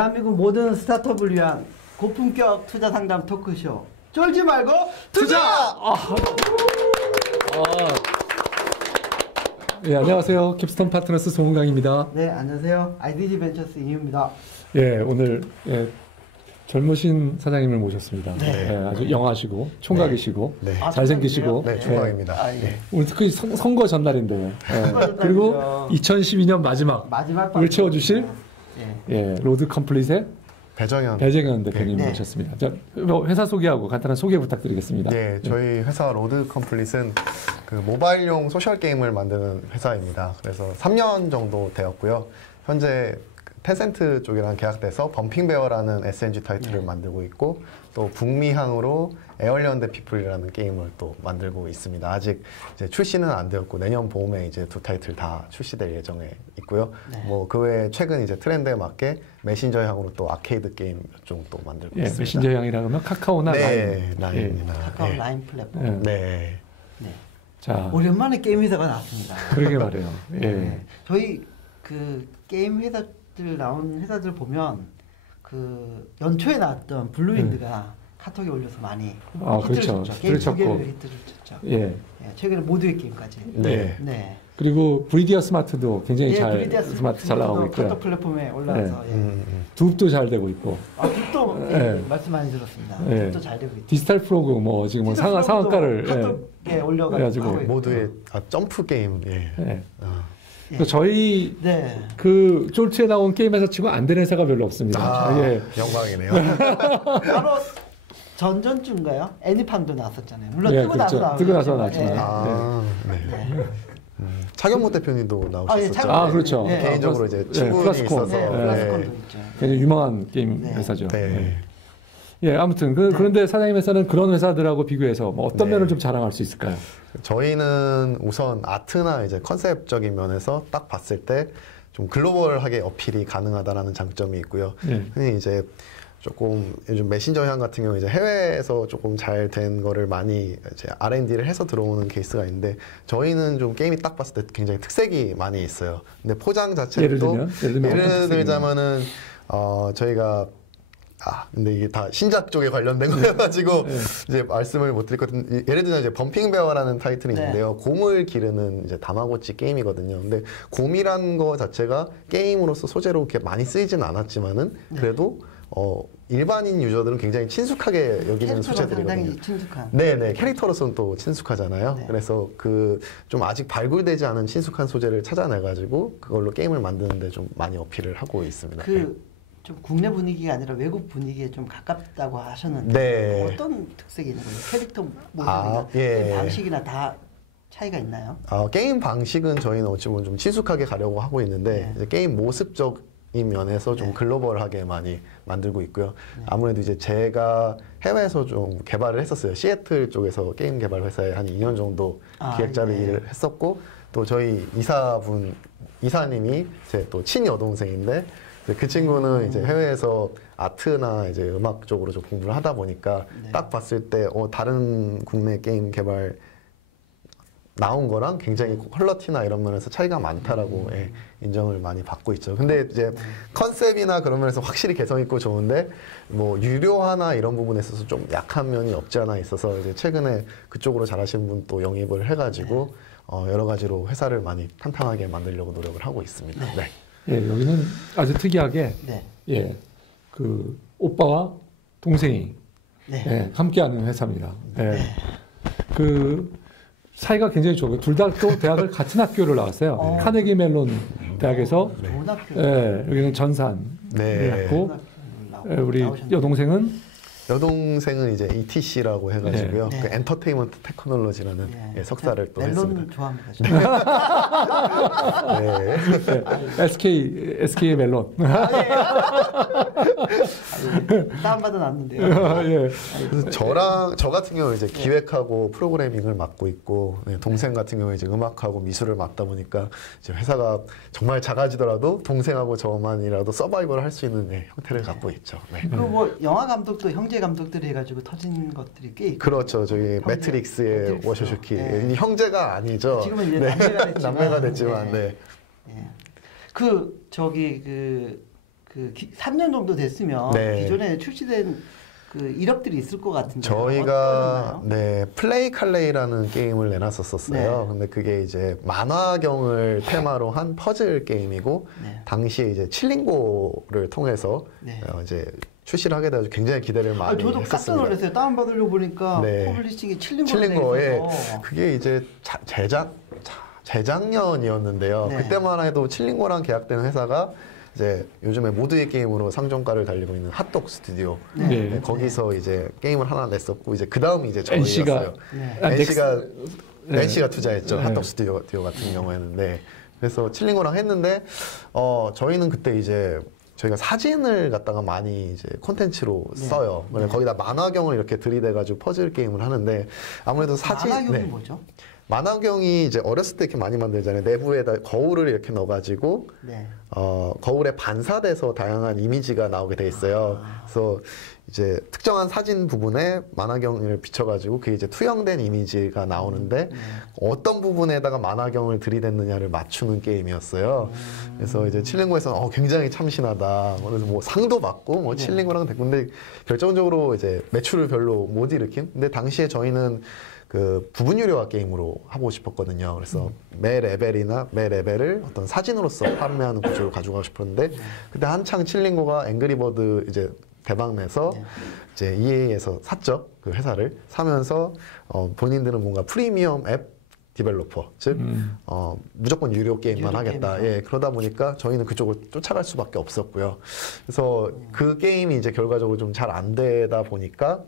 대한민국 모든 스타트업을 위한 고품격 투자 상담 토크쇼. 쫄지 말고 투자! 예, 안녕하세요. 캡스톤 파트너스 송은강입니다. 네, 안녕하세요. IDG 벤처스 이유입니다. 예, 오늘 젊으신 사장님을 모셨습니다. 네. 예, 아주 영하시고 총각이시고 네. 잘생기시고 네, 총각입니다. 예. 오늘 특히 선거 전날인데 전날이죠. 그리고 2012년 마지막을 마지막 채워주실 로드 컴플릿의 배정현 대표님 네. 모셨습니다. 자, 회사 소개하고 간단한 소개 부탁드리겠습니다. 네, 저희 회사 로드 컴플릿은 그 모바일용 소셜 게임을 만드는 회사입니다. 그래서 3년 정도 되었고요. 현재 텐센트 쪽이랑 계약돼서 범핑베어라는 SNG 타이틀을 만들고 있고, 또 북미항으로 에얼리언 데 피플이라는 게임을 또 만들고 있습니다. 아직 이제 출시는 안 되었고 내년 봄에 이제 두 타이틀 다 출시될 예정에 있고요. 뭐 그 외에 최근 이제 트렌드에 맞게 메신저향으로 또 아케이드 게임 몇 종 또 만들고 있습니다. 메신저향이라 하면 카카오나 네, 라인입니다. 카카오 라인 플랫폼. 네. 자, 오랜만에 게임 회사가 나왔습니다. 그러게 말이에요. 네. 저희 그 게임 회사들 나온 회사들 보면 그 연초에 나왔던 블루윈드가 카톡에 올려서 많이 히트를 그렇죠. 쳤죠. 게임 두 개를 쳤고. 히트를 쳤죠. 예. 최근에 모두의 게임까지. 네. 네. 그리고 브리디어 스마트도 굉장히 브리디아 스마트 잘 나오고 있고요. 카톡 플랫폼에 올라와서 둡도 잘 되고 있고. 둡도 말씀 많이 들었습니다. 둡도 잘 되고 있죠. 디지털 프로그 뭐 지금 뭐 상한가를 카톡에 올려가지고 해가지고. 하고 있고. 모두의 점프 게임. 그래서 저희 네. 그 쫄트에 나온 게임 회사 치고 안 되는 회사가 별로 없습니다. 영광이네요. 바로 전전주인가요? 애니팡도 나왔었잖아요. 물론 뜨고 그렇죠. 나서 뜨고 나서 나왔지만. 네. 차경모 대표님도 나오셨었죠. 그렇죠. 개인적으로 이제 친분이 플라스콘. 있어서. 플라스콘도 있죠. 굉장히 유명한 게임 회사죠. 네. 예, 아무튼 그런데 사장님 회사는 그런 회사들하고 비교해서 뭐 어떤 면을 좀 자랑할 수 있을까요? 저희는 우선 아트나 이제 컨셉적인 면에서 딱 봤을 때 좀 글로벌하게 어필이 가능하다라는 장점이 있고요. 흔히 이제 조금 요즘 메신저향 같은 경우 이제 해외에서 조금 잘 된 거를 많이 이제 R&D를 해서 들어오는 케이스가 있는데, 저희는 좀 게임이 딱 봤을 때 굉장히 특색이 많이 있어요. 근데 포장 자체도 예를 들자면은 저희가 근데 이게 다 신작 쪽에 관련된 거여가지고 이제 말씀을 못 드릴 것 같은데, 예를 들면 이제 범핑베어라는 타이틀이 있는데요. 곰을 기르는 이제 다마고치 게임이거든요. 근데 곰이란 거 자체가 게임으로서 소재로 그렇게 많이 쓰이진 않았지만은 그래도 일반인 유저들은 굉장히 친숙하게 여기는 소재들이거든요. 상당히 친숙한. 네네, 캐릭터로서는 또 친숙하잖아요. 그래서 그 좀 아직 발굴되지 않은 친숙한 소재를 찾아내가지고 그걸로 게임을 만드는데 좀 많이 어필을 하고 있습니다. 좀 국내 분위기가 아니라 외국 분위기에 좀 가깝다고 하셨는데 어떤 특색이 있는 거예요? 캐릭터 모습이나 방식이나 다 차이가 있나요? 게임 방식은 저희는 어찌 보면 좀 친숙하게 가려고 하고 있는데 이제 게임 모습적인 면에서 좀 글로벌하게 많이 만들고 있고요. 아무래도 이제 제가 해외에서 좀 개발을 했었어요. 시애틀 쪽에서 게임 개발 회사에 한 2년 정도 기획자로 일을 했었고, 또 저희 이사님이 제 또 친여동생인데, 그 친구는 이제 해외에서 아트나 이제 음악 쪽으로 좀 공부를 하다 보니까 딱 봤을 때 다른 국내 게임 개발 나온 거랑 굉장히 퀄리티나 이런 면에서 차이가 많다라고 인정을 많이 받고 있죠. 근데 이제 컨셉이나 그런 면에서 확실히 개성 있고 좋은데, 뭐 유료화나 이런 부분에 있어서 좀 약한 면이 없지 않아 있어서 이제 최근에 그쪽으로 잘하시는 분 또 영입을 해가지고 여러 가지로 회사를 많이 탄탄하게 만들려고 노력을 하고 있습니다. 예, 여기는 아주 특이하게 그 오빠와 동생이 함께하는 회사입니다. 그 사이가 굉장히 좋고 둘 다 또 대학을 같은 학교를 나왔어요. 카네기 멜론 대학에서 좋은 학교. 여기는 전산을 했고, 우리 여동생은 이제 ETC라고 해가지고요. 그 엔터테인먼트 테크놀로지라는 석사를 또 멜론 했습니다. 좋아합니다. SK 멜론. 다운받아 놨는데요. 그래서 저 같은 경우 이제 기획하고 프로그래밍을 맡고 있고, 동생 같은 경우에 이제 음악하고 미술을 맡다 보니까 이제 회사가 정말 작아지더라도 동생하고 저만이라도 서바이벌을 할 수 있는 형태를 갖고 있죠. 그리고 뭐 영화 감독도 형제 감독들이 해가지고 터진 것들이 꽤 있고. 그렇죠. 저희 매트릭스의 워셔슈키 형제가 아니죠. 지금은 이제 남매가 됐지만. 남매가 됐지만. 3년 정도 됐으면 네. 기존에 출시된 그 이력들이 있을 것 같은데 저희가 플레이 칼레이라는 게임을 내놨었어요. 근데 그게 이제 만화경을 테마로 한 퍼즐 게임이고 당시에 이제 칠링고를 통해서 이제 출시를 하게 돼서 굉장히 기대를 많이 저도 했었습니다. 깜짝 놀랐어요. 다운받으려고 보니까 퍼블리싱이 칠링고에 그게 이제 재작년이었는데요. 그때만 해도 칠링고랑 계약된 회사가 이제 요즘에 모두의 게임으로 상종가를 달리고 있는 핫독 스튜디오 거기서 이제 게임을 하나 냈었고 이제 그 다음이 이제 저희였어요. NC가 투자했죠. 핫독 스튜디오 같은 경우에는. 그래서 칠링고랑 했는데 저희는 그때 이제 저희가 사진을 갖다가 많이 이제 콘텐츠로 써요. 거기다 만화경을 이렇게 들이대가지고 퍼즐 게임을 하는데 아무래도 사진 만화경이 뭐죠? 만화경이 이제 어렸을 때 이렇게 많이 만들잖아요. 내부에다 거울을 이렇게 넣어가지고 거울에 반사돼서 다양한 이미지가 나오게 돼 있어요. 그래서 이제 특정한 사진 부분에 만화경을 비춰가지고 그게 이제 투영된 이미지가 나오는데 어떤 부분에다가 만화경을 들이댔느냐를 맞추는 게임이었어요. 그래서 이제 칠링고에서는 굉장히 참신하다. 그래서 뭐 상도 받고 뭐 칠링고랑 됐고 근데 결정적으로 이제 매출을 별로 못 일으킨. 근데 당시에 저희는 그 부분 유료화 게임으로 하고 싶었거든요. 그래서 매 레벨을 어떤 사진으로서 판매하는 구조를 가져가고 싶었는데 그때 한창 칠링고가 앵그리버드 이제 대박 내서 이제 EA에서 샀죠. 그 회사를 사면서 본인들은 뭔가 프리미엄 앱 디벨로퍼 즉 무조건 유료 게임만 하겠다. 그러다 보니까 저희는 그쪽을 쫓아갈 수밖에 없었고요. 그래서 그 게임이 이제 결과적으로 좀 잘 안 되다 보니까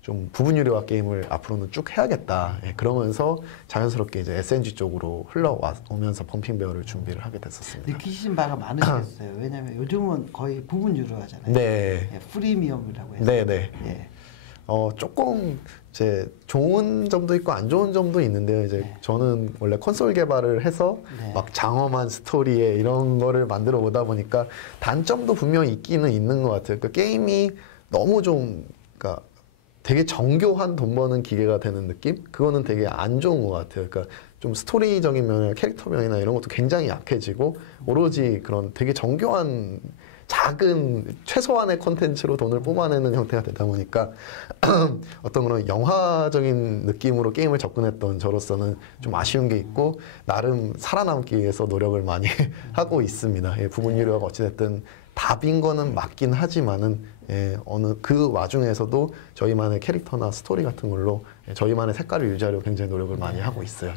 좀 부분 유료화 게임을 앞으로는 쭉 해야겠다. 그러면서 자연스럽게 이제 SNG 쪽으로 흘러오면서 범핑베어를 준비를 하게 됐었습니다. 느끼신 바가 많으시겠어요. 왜냐하면 요즘은 거의 부분 유료화잖아요. 프리미엄이라고 해서. 조금 이제 좋은 점도 있고 안 좋은 점도 있는데요. 이제 저는 원래 콘솔 개발을 해서 막 장엄한 스토리에 이런 거를 만들어 보다 보니까 단점도 분명히 있기는 있는 것 같아요. 그러니까 게임이 너무 좀 되게 정교한 돈 버는 기계가 되는 느낌? 그거는 되게 안 좋은 것 같아요. 그러니까 좀 스토리적인 면이나 캐릭터 면이나 이런 것도 굉장히 약해지고 오로지 그런 되게 정교한 작은 최소한의 콘텐츠로 돈을 뽑아내는 형태가 되다 보니까 어떤 그런 영화적인 느낌으로 게임을 접근했던 저로서는 좀 아쉬운 게 있고 나름 살아남기 위해서 노력을 많이 하고 있습니다. 부분 유료가 어찌됐든 답인 거는 맞긴 하지만은 어느 그 와중에서도 저희만의 캐릭터나 스토리 같은 걸로 저희만의 색깔을 유지하려고 굉장히 노력을 많이 하고 있어요.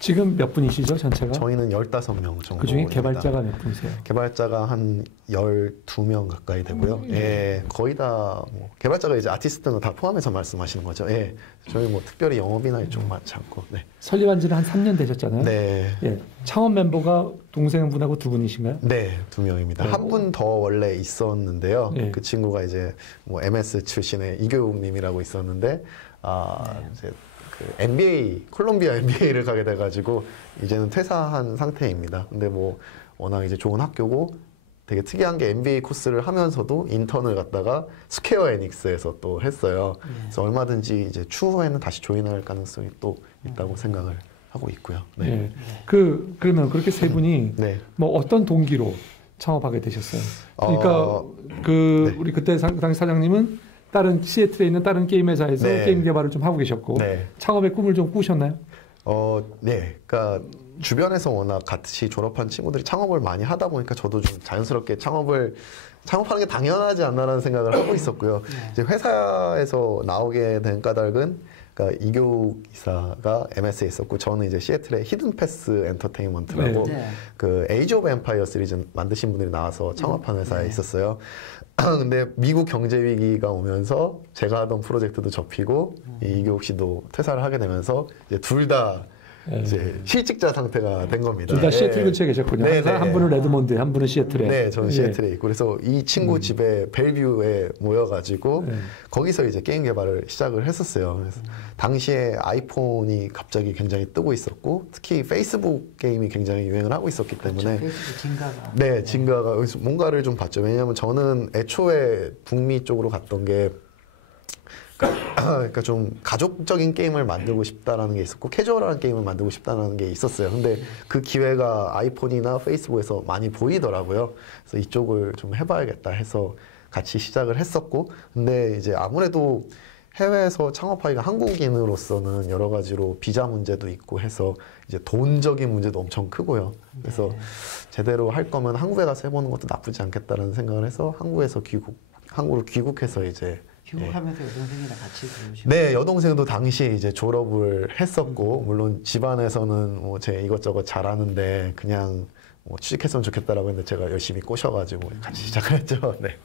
지금 몇 분이시죠, 전체가? 저희는 15명 정도. 그중에 개발자가 몇 분이세요? 개발자가 한 12명 가까이 되고요. 거의 다 뭐 개발자가 이제 아티스트는 다 포함해서 말씀하시는 거죠. 저희 뭐 특별히 영업이나 이쪽 많지 않고. 설립한 지는 한 3년 되셨잖아요. 창업 멤버가 동생분하고 두 분이신가요? 네, 2명입니다. 한 분 더 원래 있었는데요. 그 친구가 이제 뭐 MS 출신의 이교욱님이라고 있었는데 이제 그 NBA 콜롬비아 NBA를 가게 돼가지고 이제는 퇴사한 상태입니다. 근데 뭐 워낙 이제 좋은 학교고 되게 특이한 게 NBA 코스를 하면서도 인턴을 갔다가 스퀘어 에닉스에서 또 했어요. 그래서 얼마든지 이제 추후에는 다시 조인할 가능성이 또 있다고 생각을 하고 있고요. 그러면 그렇게 세 분이 뭐 어떤 동기로 창업하게 되셨어요? 그러니까 우리 그때 당시 사장님은 다른 시애틀에 있는 다른 게임 회사에서 게임 개발을 좀 하고 계셨고 창업의 꿈을 좀 꾸셨나요? 그러니까 주변에서 워낙 같이 졸업한 친구들이 창업을 많이 하다 보니까 저도 좀 자연스럽게 창업하는 게 당연하지 않나라는 생각을 하고 있었고요. 이제 회사에서 나오게 된 까닭은 그러니까 이교욱 이사가 MS에 있었고 저는 이제 시애틀의 히든 패스 엔터테인먼트라고 그 에이지 오브 엠파이어 시리즈 만드신 분들이 나와서 창업한 회사에 있었어요. 근데 미국 경제 위기가 오면서 제가 하던 프로젝트도 접히고 이교욱 씨도 퇴사를 하게 되면서 이제 둘 다 이제 실직자 상태가 된 겁니다. 둘 다 시애틀 근처에 계셨군요. 한 분은 레드몬드에, 한 분은 시애틀에. 저는 시애틀에 있고 그래서 이 친구 집에 벨뷰에 모여가지고 거기서 이제 게임 개발을 시작을 했었어요. 그래서 당시에 아이폰이 갑자기 굉장히 뜨고 있었고 특히 페이스북 게임이 굉장히 유행을 하고 있었기 때문에 페이스북 진가가 진가가 뭔가를 좀 봤죠. 왜냐하면 저는 애초에 북미 쪽으로 갔던 게 그러니까 좀 가족적인 게임을 만들고 싶다라는 게 있었고 캐주얼한 게임을 만들고 싶다는 게 있었어요. 근데 그 기회가 아이폰이나 페이스북에서 많이 보이더라고요. 그래서 이쪽을 좀 해봐야겠다 해서 같이 시작을 했었고, 근데 이제 아무래도 해외에서 창업하기가 한국인으로서는 여러 가지로 비자 문제도 있고 해서 이제 돈적인 문제도 엄청 크고요. 그래서 제대로 할 거면 한국에 가서 해보는 것도 나쁘지 않겠다는 생각을 해서 한국으로 귀국해서 이제 귀국하면서 여동생이랑 같이 들어오시고. 네, 여동생도 당시 이제 졸업을 했었고, 물론 집안에서는 뭐 제 이것저것 잘하는데 그냥 뭐 취직했으면 좋겠다라고 했는데 제가 열심히 꼬셔가지고 같이 시작을 했죠. 네.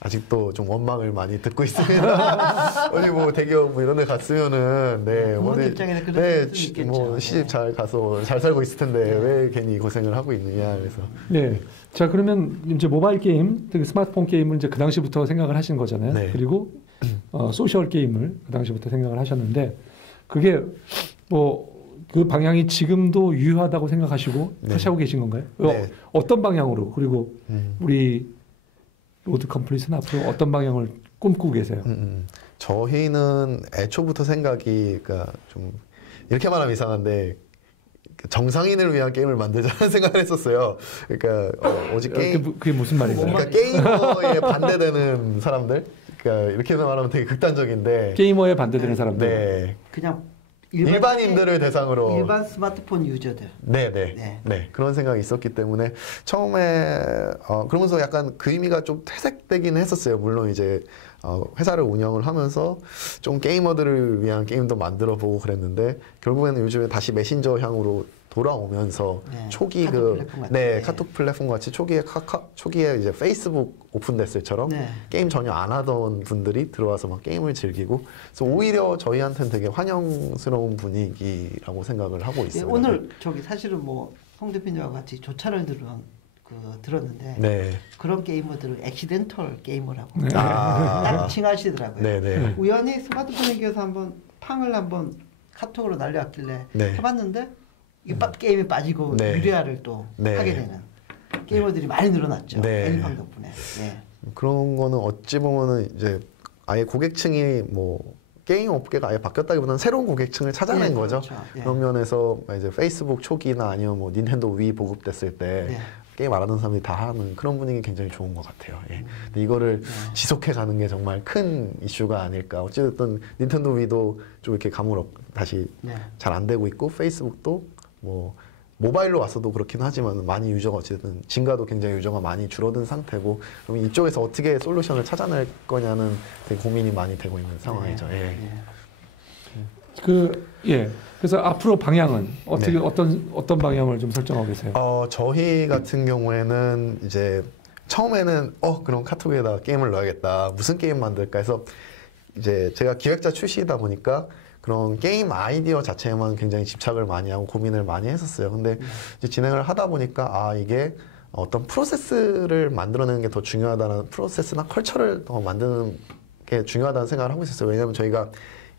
아직도 좀 원망을 많이 듣고 있습니다. 어디 뭐 대기업 뭐 이런 데 갔으면은 부모님 입장에는 그럴 수 있겠죠. 뭐 시집 잘 가서 잘 살고 있을 텐데 왜 괜히 고생을 하고 있느냐 그래서. 네. 자, 그러면 이제 모바일 게임, 특히 스마트폰 게임을 이제 그 당시부터 생각을 하신 거잖아요. 네. 그리고 소셜 게임을 그 당시부터 생각을 하셨는데 그게 뭐 그 방향이 지금도 유효하다고 생각하시고 하시고 계신 건가요? 네. 어떤 방향으로? 그리고 우리 로드 컴플릿은 앞으로 어떤 방향을 꿈꾸고 계세요? 저희는 애초부터 생각이 그러니까 좀 이렇게 말하면 이상한데 정상인을 위한 게임을 만들자는 생각을 했었어요. 그러니까 오직 게임 그게 무슨 말인가요? 그러니까 게이머에 반대되는 사람들. 그러니까 이렇게 말하면 되게 극단적인데 게이머에 반대되는 사람들. 네. 그냥 일반인들을 대상으로 일반 스마트폰 유저들. 네. 그런 생각이 있었기 때문에 처음에 그러면서 약간 그 의미가 좀 퇴색되긴 했었어요. 물론 이제 회사를 운영을 하면서 좀 게이머들을 위한 게임도 만들어 보고 그랬는데 결국에는 요즘에 다시 메신저향으로 돌아오면서 초기 카톡 플랫폼 같이 초기에 이제 페이스북 오픈됐을처럼 게임 전혀 안 하던 분들이 들어와서 막 게임을 즐기고 그래서 오히려 저희한테는 되게 환영스러운 분위기라고 생각을 하고 있어요. 오늘 저기 사실은 뭐 송 대표님과 같이 조찬을 들었는데 그런 게이머들을 액시덴털 게이머라고 딱 칭하시더라고요. 우연히 스마트폰 얘기해서 한번 팡을 한번 카톡으로 날려왔길래 해봤는데 게임에 빠지고 유리화를 또 하게 되는 게이머들이 많이 늘어났죠. 애니팡 덕분에. 그런 거는 어찌 보면은 이제 아예 고객층이 뭐 게임 업계가 아예 바뀌었다기보다는 새로운 고객층을 찾아낸 거죠. 그런 면에서 이제 페이스북 초기나 아니면 뭐 닌텐도 위 보급됐을 때 게임 안 하는 사람들이 다 하는 그런 분위기 굉장히 좋은 것 같아요. 근데 이거를 지속해 가는 게 정말 큰 이슈가 아닐까. 어찌됐든 닌텐도 위도 좀 이렇게 다시 잘 안 되고 있고 페이스북도 뭐 모바일로 왔어도 그렇긴 하지만 많이 유저가 어쨌든 진가도 굉장히 유저가 많이 줄어든 상태고 그럼 이쪽에서 어떻게 솔루션을 찾아낼 거냐는 되게 고민이 많이 되고 있는 상황이죠. 그래서 앞으로 방향은 어떤 방향을 좀 설정하고 계세요? 저희 같은 경우에는 이제 처음에는 그럼 카톡에다 게임을 넣어야겠다. 무슨 게임 만들까 해서 이제 제가 기획자 출신이다 보니까 그런 게임 아이디어 자체에만 굉장히 집착을 많이 하고 고민을 많이 했었어요. 근데 이제 진행을 하다 보니까 이게 어떤 프로세스를 만들어내는 게 더 중요하다는 프로세스나 컬처를 더 만드는 게 중요하다는 생각을 하고 있었어요. 왜냐하면 저희가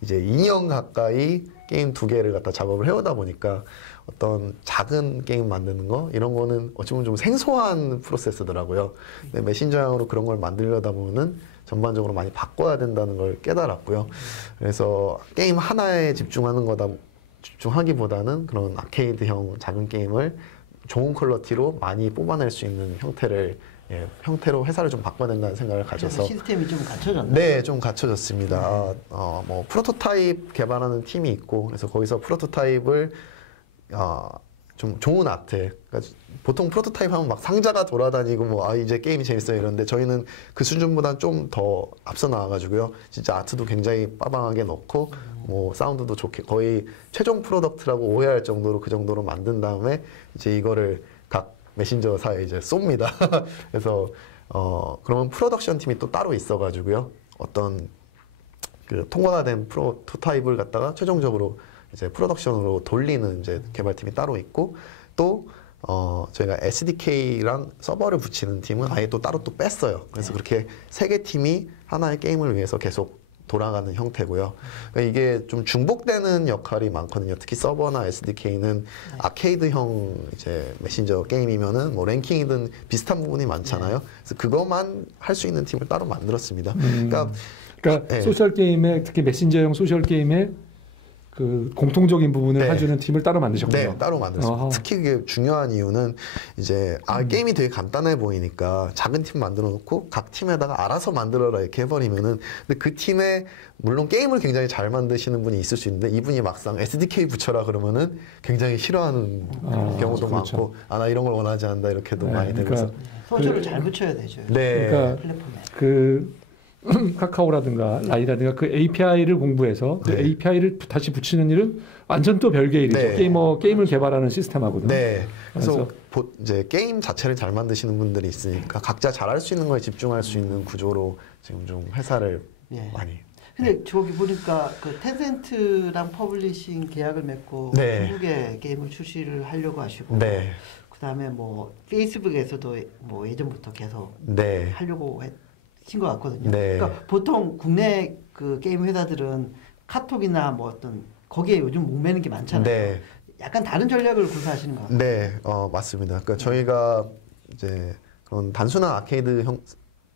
이제 2년 가까이 게임 2개를 갖다 작업을 해오다 보니까 어떤 작은 게임 만드는 거 이런 거는 어찌 보면 좀 생소한 프로세스더라고요. 근데 메신저형으로 그런 걸 만들려다 보면은 전반적으로 많이 바꿔야 된다는 걸 깨달았고요. 그래서 게임 하나에 집중하기보다는 그런 아케이드형 작은 게임을 좋은 퀄리티로 많이 뽑아낼 수 있는 형태로 회사를 좀 바꿔야 된다는 생각을 가져서 시스템이 좀 갖춰졌나요? 네, 좀 갖춰졌습니다. 뭐 프로토타입 개발하는 팀이 있고 그래서 거기서 프로토타입을 좀 좋은 아트. 그러니까 보통 프로토타입 하면 막 상자가 돌아다니고 이제 게임이 재밌어요 이런데 저희는 그 수준보다 좀 더 앞서 나와가지고요. 진짜 아트도 굉장히 빠방하게 넣고 뭐 사운드도 좋게 거의 최종 프로덕트라고 오해할 정도로 그 정도로 만든 다음에 이제 이거를 각 메신저사에 이제 쏩니다. 그래서 그러면 프로덕션 팀이 또 따로 있어가지고요. 어떤 그 통과가 된 프로토타입을 갖다가 최종적으로 이제 프로덕션으로 돌리는 이제 개발팀이 따로 있고 또 저희가 SDK랑 서버를 붙이는 팀은 아예 또 따로 또 뺐어요. 그래서 그렇게 세 개 팀이 하나의 게임을 위해서 계속 돌아가는 형태고요. 그러니까 이게 좀 중복되는 역할이 많거든요. 특히 서버나 SDK는 아케이드형 이제 메신저 게임이면은 뭐 랭킹이든 비슷한 부분이 많잖아요. 그래서 그것만 할 수 있는 팀을 따로 만들었습니다. 그러니까 그러니까 네. 소셜 게임에 특히 메신저형 소셜 게임에 그 공통적인 부분을 네. 해주는 팀을 따로 만드셨군요. 네, 따로 만들었습니다. 특히 그게 중요한 이유는 이제 게임이 되게 간단해 보이니까 작은 팀 만들어 놓고 각 팀에다가 알아서 만들어라 이렇게 해버리면은 근데 그 팀에 물론 게임을 굉장히 잘 만드시는 분이 있을 수 있는데 이분이 막상 SDK 붙여라 그러면은 굉장히 싫어하는 경우도 그렇죠. 많고 나 이런 걸 원하지 않는다 이렇게도 많이 되고 그러니까 소셜을 잘 붙여야 되죠. 네. 그러니까 플랫폼에. 카카오라든가 라이라든가 그 API를 공부해서 그 API를 다시 붙이는 일은 완전 또 별개의 일이죠. 네. 게임을 개발하는 시스템하거든요. 네. 그래서 이제 게임 자체를 잘 만드시는 분들이 있으니까 각자 잘할 수 있는 거에 집중할 수 있는 구조로 지금 좀 회사를 많이. 근데 저기 보니까 그 텐센트랑 퍼블리싱 계약을 맺고 한국에 게임을 출시를 하려고 하시고 그다음에 뭐 페이스북에서도 뭐 예전부터 계속 하려고 신 것 같거든요. 그러니까 보통 국내 그 게임 회사들은 카톡이나 뭐 어떤 거기에 요즘 목매는 게 많잖아요. 약간 다른 전략을 구사하시는 것 같아요. 네, 맞습니다. 그러니까 저희가 이제 그런 단순한 아케이드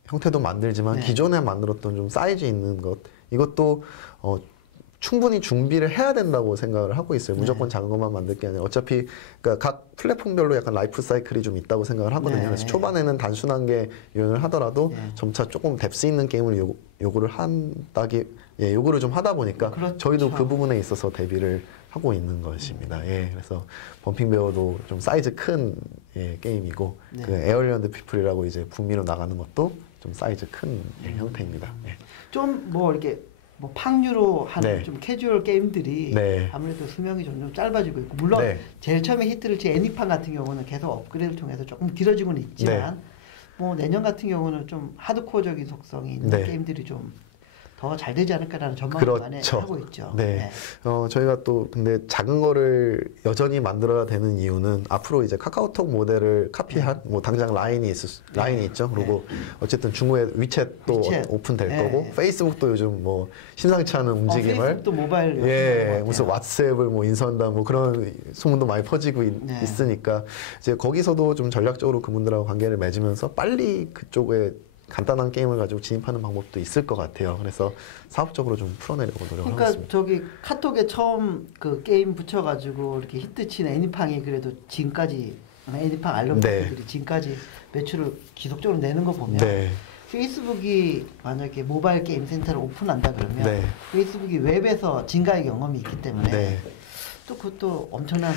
형태도 만들지만 기존에 만들었던 좀 사이즈 있는 것 이것도 충분히 준비를 해야 된다고 생각을 하고 있어요. 무조건 작은 것만 만들 게 아니라 어차피 그러니까 각 플랫폼별로 약간 라이프 사이클이 좀 있다고 생각을 하거든요. 그래서 초반에는 단순한 게 유행을 하더라도 점차 조금 뎁스 있는 게임을 요구를 요구를 좀 하다 보니까 저희도 그 부분에 있어서 대비를 하고 있는 것입니다. 그래서 범핑베어도 좀 사이즈 큰 게임이고 그 에얼리언드 피플이라고 이제 북미로 나가는 것도 좀 사이즈 큰 형태입니다. 좀 뭐 이렇게 뭐 팡유로 하는 좀 캐주얼 게임들이 아무래도 수명이 점점 짧아지고 있고 물론 제일 처음에 히트를 친 애니팡 같은 경우는 계속 업그레이드를 통해서 조금 길어지고는 있지만 뭐 내년 같은 경우는 좀 하드코어적인 속성이 있는 게임들이 좀 더 잘 되지 않을까라는 전망을 많이 하고 있죠. 저희가 또 근데 작은 거를 여전히 만들어야 되는 이유는 앞으로 이제 카카오톡 모델을 카피한 뭐 당장 라인이 있죠. 그리고 어쨌든 중국에 위챗도 오픈될 거고 페이스북도 요즘 뭐 심상치 않은 움직임을 페이스북도 모바일 무슨 왓츠앱을 뭐 인수한다 뭐 그런 소문도 많이 퍼지고 있으니까 이제 거기서도 좀 전략적으로 그분들하고 관계를 맺으면서 빨리 그쪽에 간단한 게임을 가지고 진입하는 방법도 있을 것 같아요. 그래서 사업적으로 좀 풀어내려고 노력하고 있습니다. 저기 카톡에 처음 그 게임 붙여가지고 이렇게 히트친 애니팡이 그래도 지금까지 애니팡 알럼들이 지금까지 매출을 지속적으로 내는 거 보면 페이스북이 만약에 모바일 게임 센터를 오픈한다 그러면 페이스북이 웹에서 증가의 경험이 있기 때문에 또 그것도 엄청난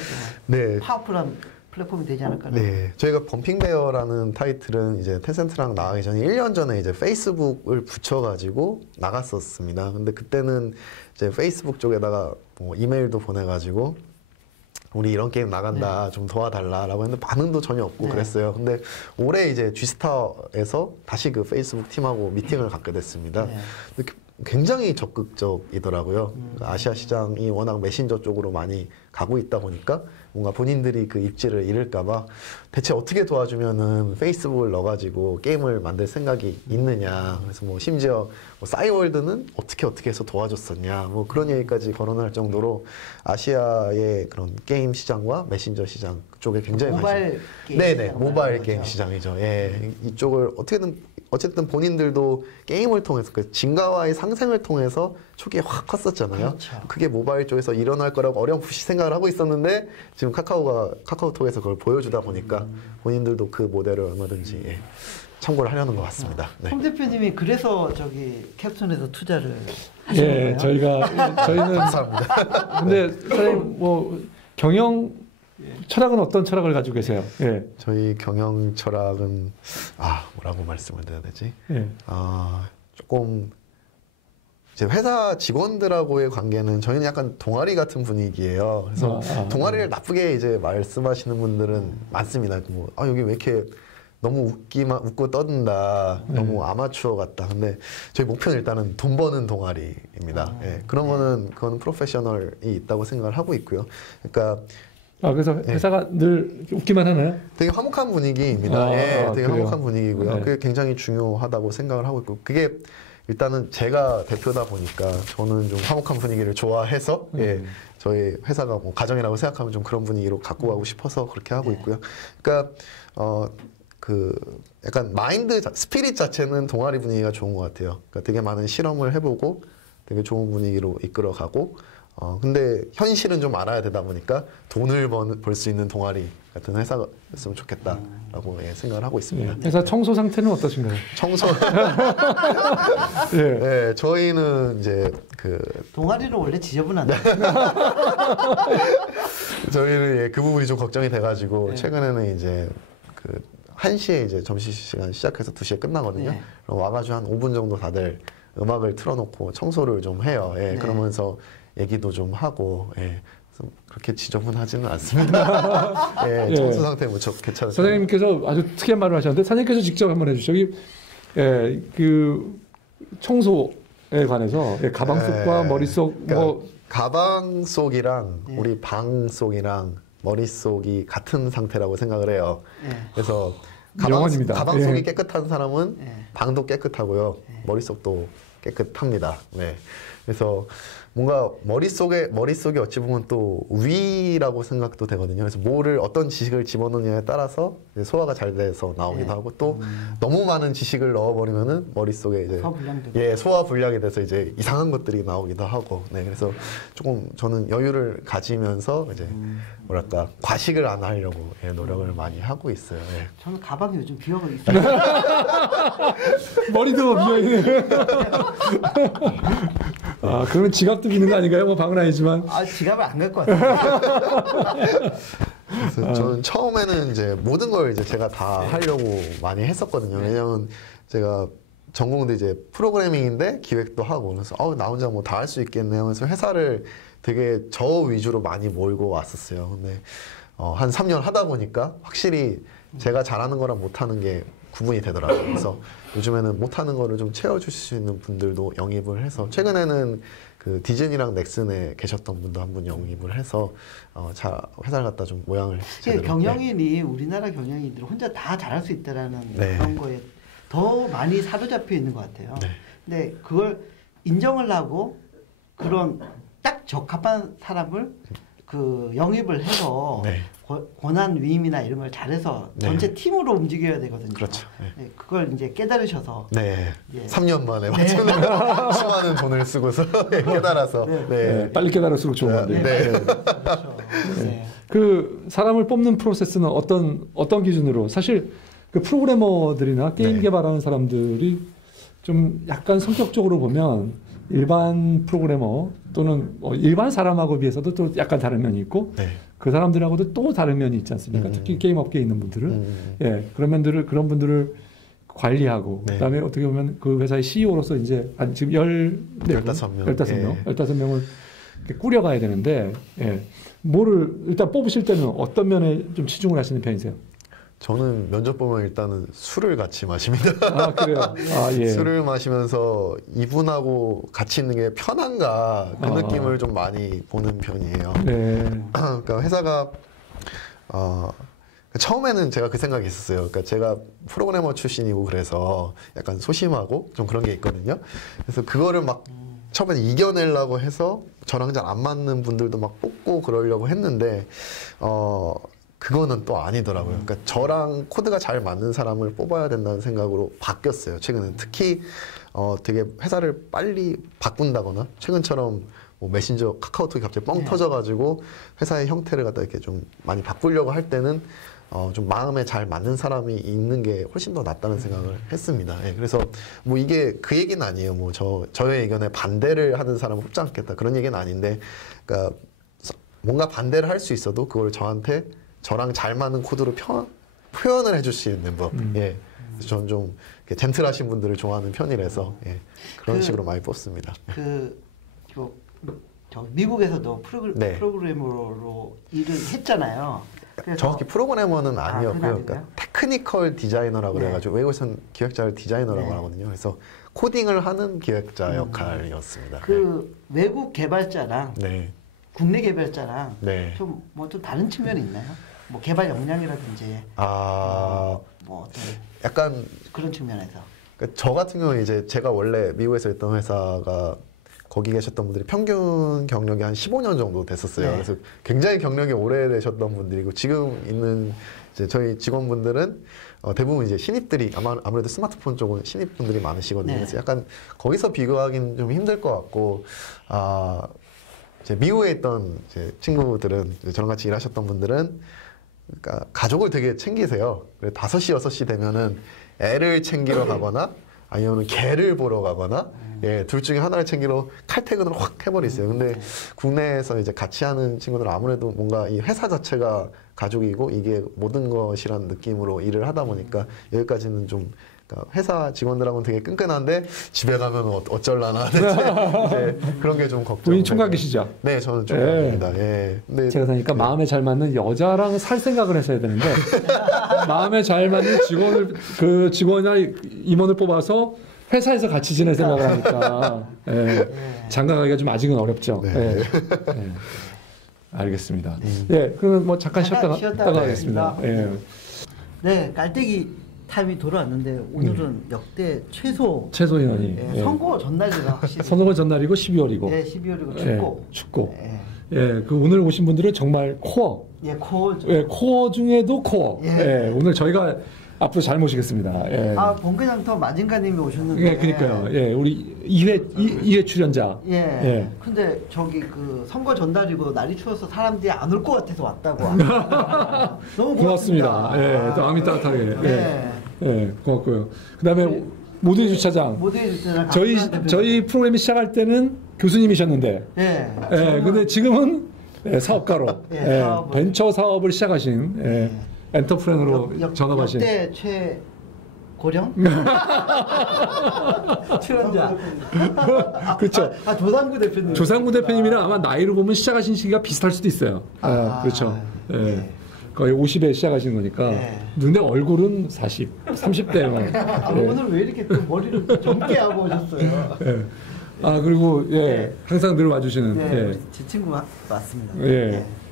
파워풀한 플랫폼이 되지 않을까. 저희가 범핑베어라는 타이틀은 이제 텐센트랑 나가기 전에 1년 전에 이제 페이스북을 붙여가지고 나갔었습니다. 근데 그때는 이제 페이스북 쪽에다가 뭐 이메일도 보내가지고 우리 이런 게임 나간다 좀 도와달라라고 했는데 반응도 전혀 없고 그랬어요. 근데 올해 이제 G스타에서 다시 그 페이스북 팀하고 미팅을 갖게 됐습니다. 굉장히 적극적이더라고요. 아시아 시장이 워낙 메신저 쪽으로 많이 가고 있다 보니까 뭔가 본인들이 그 입지를 잃을까봐 대체 어떻게 도와주면은 페이스북을 넣어가지고 게임을 만들 생각이 있느냐. 그래서 뭐 심지어 뭐 싸이월드는 어떻게 해서 도와줬었냐. 뭐 그런 얘기까지 거론할 정도로 아시아의 그런 게임 시장과 메신저 시장 쪽에 굉장히 모바일 게임 모바일 게임 시장이죠. 이쪽을 어쨌든 본인들도 게임을 통해서 그 진가와의 상생을 통해서 초기에 확 컸었잖아요. 그게 모바일 쪽에서 일어날 거라고 어렴풋이 생각을 하고 있었는데 지금 카카오톡에서 그걸 보여주다 보니까 본인들도 그 모델을 얼마든지 참고를 하려는 것 같습니다. 홍 대표님이 그래서 저기 캡순에서 투자를 하신 거예요? 저희는 감사합니다. 근데 사장님 뭐 경영 철학은 어떤 철학을 가지고 계세요? 저희 경영 철학은 뭐라고 말씀을 드려야 되지? 조금 이제 회사 직원들하고의 관계는 저희는 약간 동아리 같은 분위기예요. 그래서 동아리를 나쁘게 이제 말씀하시는 분들은 많습니다. 뭐 여기 왜 이렇게 너무 웃고 떠든다. 너무 아마추어 같다. 근데 저희 목표는 일단은 돈 버는 동아리입니다. 그거는 프로페셔널이 있다고 생각을 하고 있고요. 그러니까 그래서 회사가 늘 웃기만 하나요? 되게 화목한 분위기입니다. 되게 화목한 분위기고요. 그게 굉장히 중요하다고 생각을 하고 있고, 그게 일단은 제가 대표다 보니까 저는 좀 화목한 분위기를 좋아해서 저희 회사가 뭐 가정이라고 생각하면 좀 그런 분위기로 갖고 가고 싶어서 그렇게 하고 있고요. 그러니까 그 약간 마인드, 스피릿 자체는 동아리 분위기가 좋은 것 같아요. 그러니까 되게 많은 실험을 해보고 되게 좋은 분위기로 이끌어가고 근데 현실은 좀 알아야 되다 보니까 돈을 벌 수 있는 동아리 같은 회사였으면 좋겠다라고 생각을 하고 있습니다. 회사 청소 상태는 어떠신가요? 청소. 네, 저희는 이제 그 동아리는 원래 지저분한데. 저희는 그 부분이 좀 걱정이 돼가지고 최근에는 이제 그 1시에 이제 점심시간 시작해서 2시에 끝나거든요. 그럼 와가지고 한 5분 정도 다들 음악을 틀어놓고 청소를 좀 해요. 그러면서 얘기도 좀 하고, 그렇게 지저분하지는 않습니다. 청소 상태 무척 괜찮습니다. 사장님께서 아주 특이한 말을 하셨는데, 사장님께서 직접 한번 해주시죠. 그 청소에 관해서 가방 속과 머릿속, 그러니까 가방 속이랑 우리 방 속이랑 머릿속이 같은 상태라고 생각을 해요. 그래서 가방 속이 깨끗한 사람은 방도 깨끗하고요. 머릿속도 깨끗합니다. 그래서 뭔가 머릿속이 어찌 보면 또 위라고 생각도 되거든요. 그래서 어떤 지식을 집어넣느냐에 따라서 소화가 잘 돼서 나오기도 하고 또 너무 많은 지식을 넣어버리면은 머릿속에 이제 소화 불량이 돼서 이제 이상한 것들이 나오기도 하고. 그래서 조금 저는 여유를 가지면서 이제 뭐랄까 과식을 안 하려고 노력을 많이 하고 있어요. 저는 가방이 요즘 비어가 있어요. 머리도 비어있네. 그러면 지갑도 비는 거 아닌가요? 뭐 방은 아니지만. 지갑을 안 갈 것 같아요. 그래서 저는 처음에는 이제 모든 걸 이제 제가 다 하려고 많이 했었거든요. 왜냐면 제가 전공도 이제 프로그래밍인데 기획도 하고 그래서 나 혼자 뭐 다 할 수 있겠네 하면서 회사를 되게 저 위주로 많이 몰고 왔었어요. 근데 한 3년 하다 보니까 확실히 제가 잘하는 거랑 못하는 게 구분이 되더라고요. 그래서 요즘에는 못하는 거를 좀 채워주실 수 있는 분들도 영입을 해서 최근에는 그 디즈니랑 넥슨에 계셨던 분도 한 분 영입을 해서 회사를 갖다 좀 모양을 경영인이 우리나라 경영인들 혼자 다 잘할 수 있다라는 그런 거에 더 많이 사로잡혀 있는 것 같아요. 근데 그걸 인정을 하고 그런 딱 적합한 사람을 그 영입을 해서 권한 위임이나 이런 걸 잘해서 전체 팀으로 움직여야 되거든요. 그렇죠. 그걸 이제 깨달으셔서 3년 만에 수많은 돈을 쓰고서 깨달아서 빨리 깨달을수록 좋은 건데. 그렇죠. 그 사람을 뽑는 프로세스는 어떤 기준으로 사실 그 프로그래머들이나 게임 개발하는 사람들이 좀 약간 성격적으로 보면 일반 프로그래머 또는 일반 사람하고 비해서도 또 약간 다른 면이 있고 그 사람들하고도 또 다른 면이 있지 않습니까? 특히 게임 업계에 있는 분들은 그런 분들을 관리하고 그다음에 어떻게 보면 그 회사의 CEO로서 이제 지금 15명을 꾸려가야 되는데 뭐를 일단 뽑으실 때는 어떤 면에 좀 치중을 하시는 편이세요? 저는 면접 보면 일단은 술을 같이 마십니다. 그래요? 술을 마시면서 이분하고 같이 있는 게 편한가 그 느낌을 좀 많이 보는 편이에요. 그러니까 회사가 처음에는 제가 그 생각이 있었어요. 그러니까 제가 프로그래머 출신이고 그래서 약간 소심하고 좀 그런 게 있거든요. 그래서 그거를 막 처음에 이겨내려고 해서 저랑 잘 안 맞는 분들도 막 뽑고 그러려고 했는데 그거는 또 아니더라고요. 그러니까 저랑 코드가 잘 맞는 사람을 뽑아야 된다는 생각으로 바뀌었어요. 최근에 특히 되게 회사를 빨리 바꾼다거나 최근처럼 뭐 메신저 카카오톡이 갑자기 뻥 터져가지고 회사의 형태를 갖다 이렇게 좀 많이 바꾸려고 할 때는 좀 마음에 잘 맞는 사람이 있는 게 훨씬 더 낫다는 생각을 했습니다. 그래서 뭐 이게 그 얘기는 아니에요. 뭐 저의 의견에 반대를 하는 사람을 뽑지 않겠다 그런 얘기는 아닌데, 그러니까 뭔가 반대를 할 수 있어도 그걸 저랑 잘 맞는 코드로 표현을 해줄 수 있는 법. 그래서 저는 좀 젠틀하신 분들을 좋아하는 편이라서 그런 식으로 많이 뽑습니다. 미국에서도 프로그래머로 일을 했잖아요. 정확히 프로그래머는 아니었고요. 그러니까 테크니컬 디자이너라고 그래가지고 외국에서는 기획자를 디자이너라고 하거든요. 그래서 코딩을 하는 기획자 역할이었습니다. 외국 개발자랑 국내 개발자랑 좀 다른 측면이 있나요? 뭐 개발 역량이라든지 뭐 어떤 약간 그런 측면에서. 그러니까 저 같은 경우는 이제 제가 원래 미국에서 있던 회사가 거기 계셨던 분들이 평균 경력이 한 15년 정도 됐었어요. 네. 그래서 굉장히 경력이 오래되셨던 분들이고 지금 있는 이제 저희 직원분들은 대부분 이제 신입들이 아무래도 스마트폰 쪽은 신입분들이 많으시거든요. 네. 그래서 약간 거기서 비교하기는 좀 힘들 것 같고 이제 미국에 있던 이제 친구들은 이제 저랑 같이 일하셨던 분들은 그러니까 가족을 되게 챙기세요. 5시, 6시 되면은 애를 챙기러 가거나 아니면 개를 보러 가거나 예, 둘 중에 하나를 챙기러 칼퇴근을 확 해버리세요. 근데 국내에서 이제 같이 하는 친구들은 아무래도 뭔가 이 회사 자체가 가족이고 이게 모든 것이라는 느낌으로 일을 하다 보니까 여기까지는 좀 회사 직원들하고는 되게 끈끈한데 집에 가면 어쩔라나 이제 그런 게 좀 걱정. 본인 총각이시죠? 네, 저는 총각입니다. 예. 근데 제가 보니까 마음에 잘 맞는 여자랑 살 생각을 했어야 되는데 마음에 잘 맞는 그 직원이나 임원을 뽑아서 회사에서 같이 지낼 생각을 하니까 장가가기가 좀 아직은 어렵죠. 네. 알겠습니다. 예, 그러면 뭐 잠깐 쉬었다가 하겠습니다. 네, 깔때기 타임이 돌아왔는데 오늘은 역대 최소 인원이 선거 전날이라 확실히 선거 전날이고 12월이고 12월이고 춥고 그 오늘 오신 분들은 정말 코어 코어죠. 코어 중에도 코어. 오늘 저희가 앞으로 잘 모시겠습니다. 본회장터 마진가님이 오셨는데. 그러니까요. 우리 2회 출연자. 근데 저기 그 선거 전날이고 날이 추워서 사람들이 안 올 것 같아서 왔다고. 너무 고맙습니다. 또 마음이 따뜻하게. 고맙고요. 그다음에 모두의 주차장. 저희 프로그램이 시작할 때는 교수님이셨는데. 근데 지금은 사업가로 벤처 사업을 시작하신. 엔터프렌으로 전업하신 역대 최고령 출연자. 그렇죠. 조상구 대표님. 조상구 대표님이랑 아마 나이로 보면 시작하신 시기가 비슷할 수도 있어요. 그렇죠. 거의 50에 시작하신 거니까. 근데 얼굴은 30대만. 오늘 왜 이렇게 또 머리를 젊게 하고 오셨어요? 그리고 항상 늘 와주시는. 제 친구 맞습니다.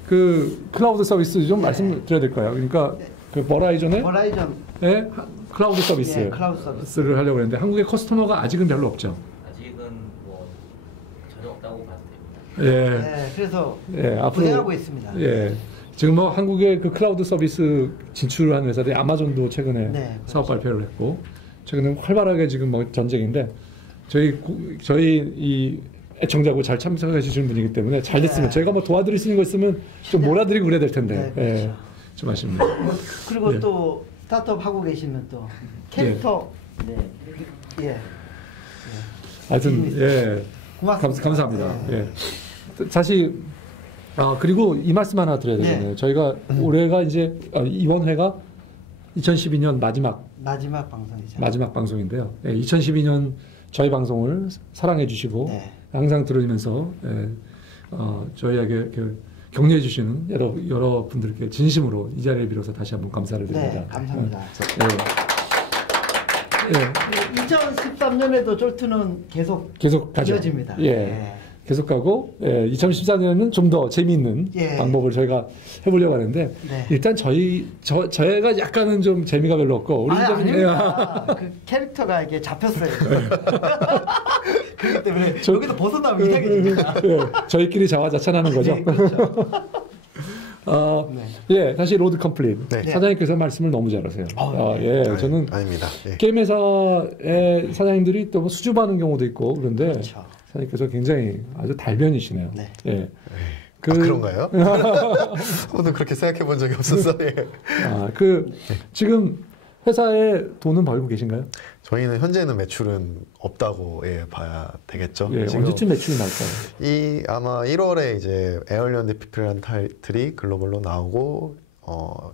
그 클라우드 서비스 좀 말씀드려야 될까요? 그러니까 그 버라이전의 클라우드 서비스를 하려고 했는데 한국의 커스터머가 아직은 별로 없죠. 아직은 뭐 전혀 없다고 봐도 됩니다. 그래서 고생하고 있습니다. 지금 뭐 한국의 그 클라우드 서비스 진출한 회사들이 아마존도 최근에 사업 발표를 했고 최근에 활발하게 지금 뭐 전쟁인데 저희 이 애청자고 잘 참석해 주시는 분이기 때문에 잘 됐으면 저희가 뭐 도와드릴 수 있는 거 있으면 좀 몰아드리고 그래야 될 텐데 좀 아쉽네요. 그리고 또 스타트업 하고 계시면 또 캐릭터 하여튼 감사합니다. 사실 그리고 이 말씀 하나 드려야 되겠네요. 저희가 올해가 이제 이번 회가 2012년 마지막 방송이죠. 마지막 방송인데요. 2012년 저희 방송을 사랑해 주시고 항상 들으면서 저희에게 격려해 주시는 여러 분들께 진심으로 이 자리를 빌어서 다시 한번 감사를 드립니다. 감사합니다. 2013년에도 쫄투는 계속 가죠. 이어집니다. 계속 가고 2014년에는 좀 더 재미있는 방법을 저희가 해보려고 하는데 일단 저희가 약간은 좀 재미가 별로 없고 아닙니다. 그 캐릭터가 이게 잡혔어요. 그렇기 때문에 여기서 벗어나면 이상해집니다. 저희끼리 자화자찬하는 거죠. 그렇죠. 다시 로드 컴플릿 사장님께서 말씀을 너무 잘하세요. 저는 아닙니다. 게임 회사의 사장님들이 또 수줍어하는 경우도 있고 그런데 그렇죠. 사장님께서 굉장히 아주 달변이시네요. 그런가요? 저도 그렇게 생각해 본 적이 없었어요. 지금 회사에 돈은 벌고 계신가요? 저희는 현재는 매출은 없다고 봐야 되겠죠. 언제쯤 매출이 날까요? 아마 1월에 이제 에얼리언드 피플이라는 타이틀이 글로벌로 나오고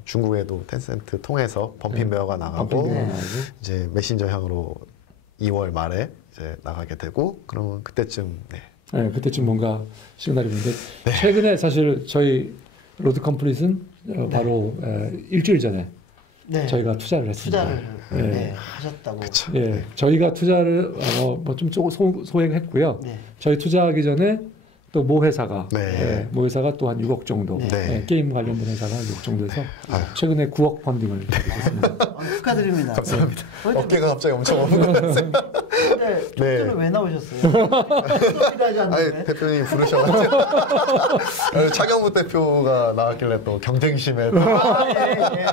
중국에도 텐센트 통해서 범핑베어가 나가고 이제 메신저향으로 2월 말에 이제 나가게 되고 그러면 그때쯤 그때쯤 뭔가 시그널이 있는데 최근에 사실 저희 로드 컴플릿은 바로 일주일 전에 저희가 투자를 했습니다. 하셨다고. 저희가 투자를 뭐 좀 소액했고요. 저희 투자하기 전에 또 모 회사가 모 회사가 또 한 6억 정도 게임 관련된 회사가 한 6억 정도에서 최근에 9억 펀딩을 받으셨습니다. 축하드립니다. 감사합니다. 어깨가 갑자기 엄청 오는 것 같아요. 근데 족주는 왜 나오셨어요? 아니, 대표님 부르셔가지고 차경무 대표가 나왔길래 또 경쟁심에 뭔가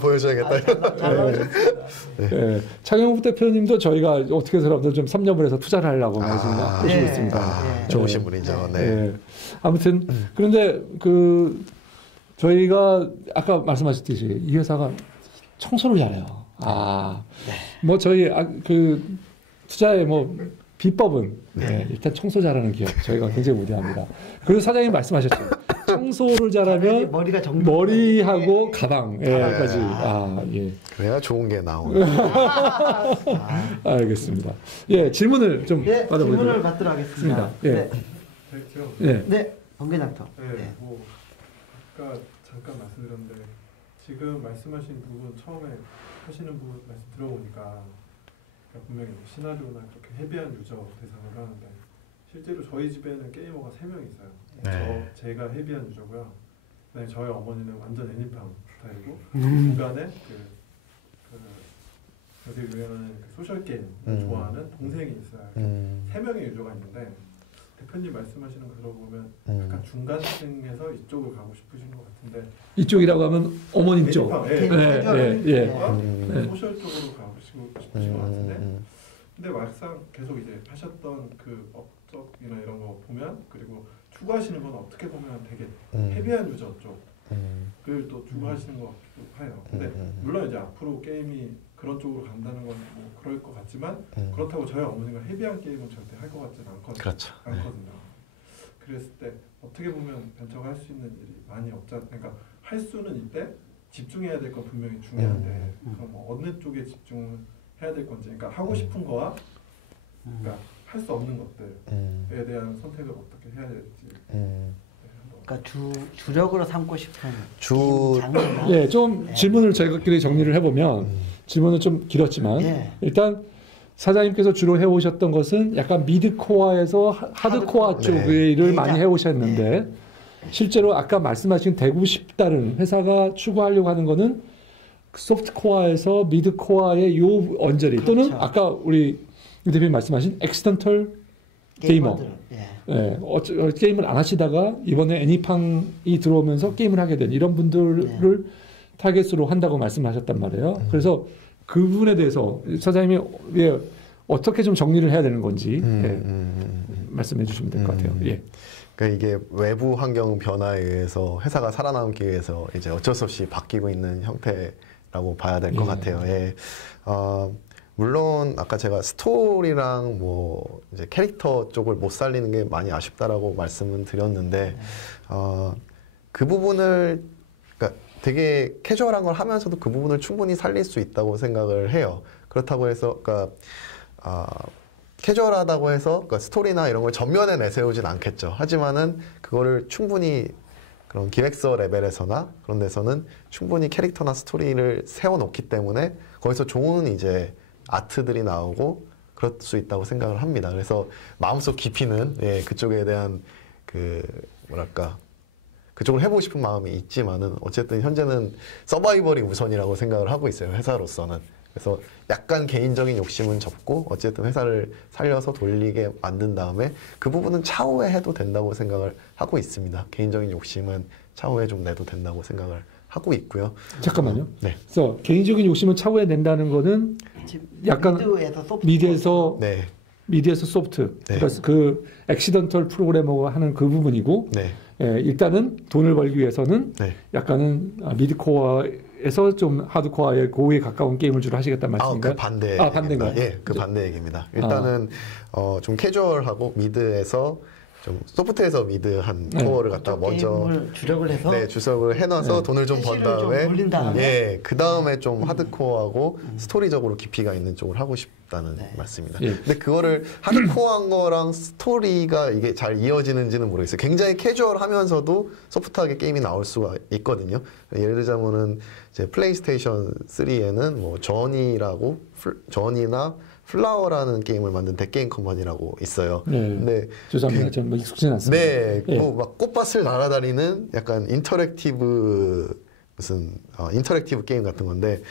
보여줘야겠다. 잘 나오셨습니다. 차경무 대표님도 저희가 어떻게 해서라도 좀 섭렵을 해서 투자를 하려고 하시고 있습니다. 좋으신 분이죠. 네. 아무튼 그런데 그 저희가 아까 말씀하셨듯이 이 회사가 청소를 잘해요. 뭐 저희 그 투자의 뭐 비법은 일단 청소 잘하는 기업 저희가 굉장히 우대합니다. 그리고 사장님 말씀하셨죠. 청소를 잘하면 머리하고 가방까지. 그래야 좋은 게 나오는. 알겠습니다. 질문을 좀 받아보도록 질문을 받도록 하겠습니다. 네, 번개장터. 뭐 아까 잠깐 말씀드렸는데 지금 말씀하신 부분 처음에 하시는 부분 말씀 들어보니까 분명히 시나리오나 그렇게 헤비한 유저 대상을 하는데 실제로 저희 집에는 게이머가 3명 있어요. 제가 헤비한 유저고요. 그다음에 저희 어머니는 완전 애니팡 스타일이고 중간에 요새 유행하는 소셜 게임 좋아하는 동생이 있어요. 3명의 유저가 있는데 대표님 말씀하시는 거 들어보면 약간 중간층에서 이쪽을 가고 싶으신 것 같은데 이쪽이라고 하면 어머님 쪽. 소셜 쪽으로 가고 싶으신 것 같은데 근데 막상 계속 이제 하셨던 그 업적이나 이런 거 보면 그리고 추구하시는 건 어떻게 보면 되게 헤비한 유저 쪽을 또 추구하시는 것 같기도 해요. 근데 물론 이제 앞으로 게임이 그런 쪽으로 간다는 건 뭐 그럴 것 같지만 그렇다고 저희 어머니가 헤비한 게임은 절대 할 것 같지는 않거든요. 그랬을 때 어떻게 보면 벤처가 할 수 있는 일이 많이 없잖아요. 그러니까 할 수는 이때 집중해야 될 건 분명히 중요한데 그럼 뭐 어느 쪽에 집중해야 될 건지 그러니까 하고 싶은 거와 그러니까 할 수 없는 것들에 대한 선택을 어떻게 해야 될지 그러니까 주력으로 삼고 싶은 장르나 좀 질문을 저희끼리 정리를 해보면 질문은 좀 길었지만 일단 사장님께서 주로 해오셨던 것은 약간 미드코어에서 하드코어 쪽의 일을 많이 해오셨는데 실제로 아까 말씀하신 되고 싶다는 회사가 추구하려고 하는 거는 소프트코어에서 미드코어의 요 언저리 또는 아까 우리 대표님 말씀하신 엑스턴털 게이머 게임을 안 하시다가 이번에 애니팡이 들어오면서 게임을 하게 된 이런 분들을 타겟으로 한다고 말씀하셨단 말이에요. 그래서 그 부분에 대해서 사장님이 어떻게 좀 정리를 해야 되는 건지 말씀해 주시면 될 것 같아요. 그러니까 이게 외부 환경 변화에 의해서 회사가 살아남기 위해서 이제 어쩔 수 없이 바뀌고 있는 형태라고 봐야 될 것 같아요. 물론 아까 제가 스토리랑 뭐 이제 캐릭터 쪽을 못 살리는 게 많이 아쉽다라고 말씀은 드렸는데 그 부분을 그러니까 되게 캐주얼한 걸 하면서도 그 부분을 충분히 살릴 수 있다고 생각을 해요. 그렇다고 해서 그러니까 캐주얼하다고 해서 그러니까 스토리나 이런 걸 전면에 내세우진 않겠죠. 하지만은 그거를 충분히 그런 기획서 레벨에서나 그런 데서는 충분히 캐릭터나 스토리를 세워놓기 때문에 거기서 좋은 이제 아트들이 나오고 그럴 수 있다고 생각을 합니다. 그래서 마음속 깊이는 그쪽에 대한 그 뭐랄까 그쪽을 해보고 싶은 마음이 있지만은 어쨌든 현재는 서바이벌이 우선이라고 생각을 하고 있어요. 회사로서는. 그래서 약간 개인적인 욕심은 접고 어쨌든 회사를 살려서 돌리게 만든 다음에 그 부분은 차후에 해도 된다고 생각을 하고 있습니다. 개인적인 욕심은 차후에 좀 내도 된다고 생각을 하고 있고요. 잠깐만요. 그래서 개인적인 욕심은 차후에 낸다는 거는 약간 미드에서 소프트. 그래서 그 액시던털 프로그래머가 하는 그 부분이고 일단은 돈을 벌기 위해서는 약간은 미드코어에서 좀 하드코어의 고에 가까운 게임을 주로 하시겠다는 말씀인가요? 그 반대. 반대인가요? 그 반대 얘기입니다. 일단은 좀 캐주얼하고 미드에서 좀 소프트에서 미드한 코어를 갖다가 먼저 주력을 해서 주력을 해놔서 돈을 좀 번 다음에 그 다음에 좀 하드코어하고 스토리적으로 깊이가 있는 쪽을 하고 싶다는 말씀입니다. 근데 그거를 하드코어한 거랑 스토리가 이게 잘 이어지는지는 모르겠어요. 굉장히 캐주얼하면서도 소프트하게 게임이 나올 수가 있거든요. 예를 들자면은 이제 플레이스테이션 3에는 뭐 저니나 플라워라는 게임을 만든 덱게임 컴퍼니라고 있어요. 근데 죄송합니다. 좀 익숙지는 않습니다. 네, 막 꽃밭을 날아다니는 약간 인터랙티브 게임 같은 건데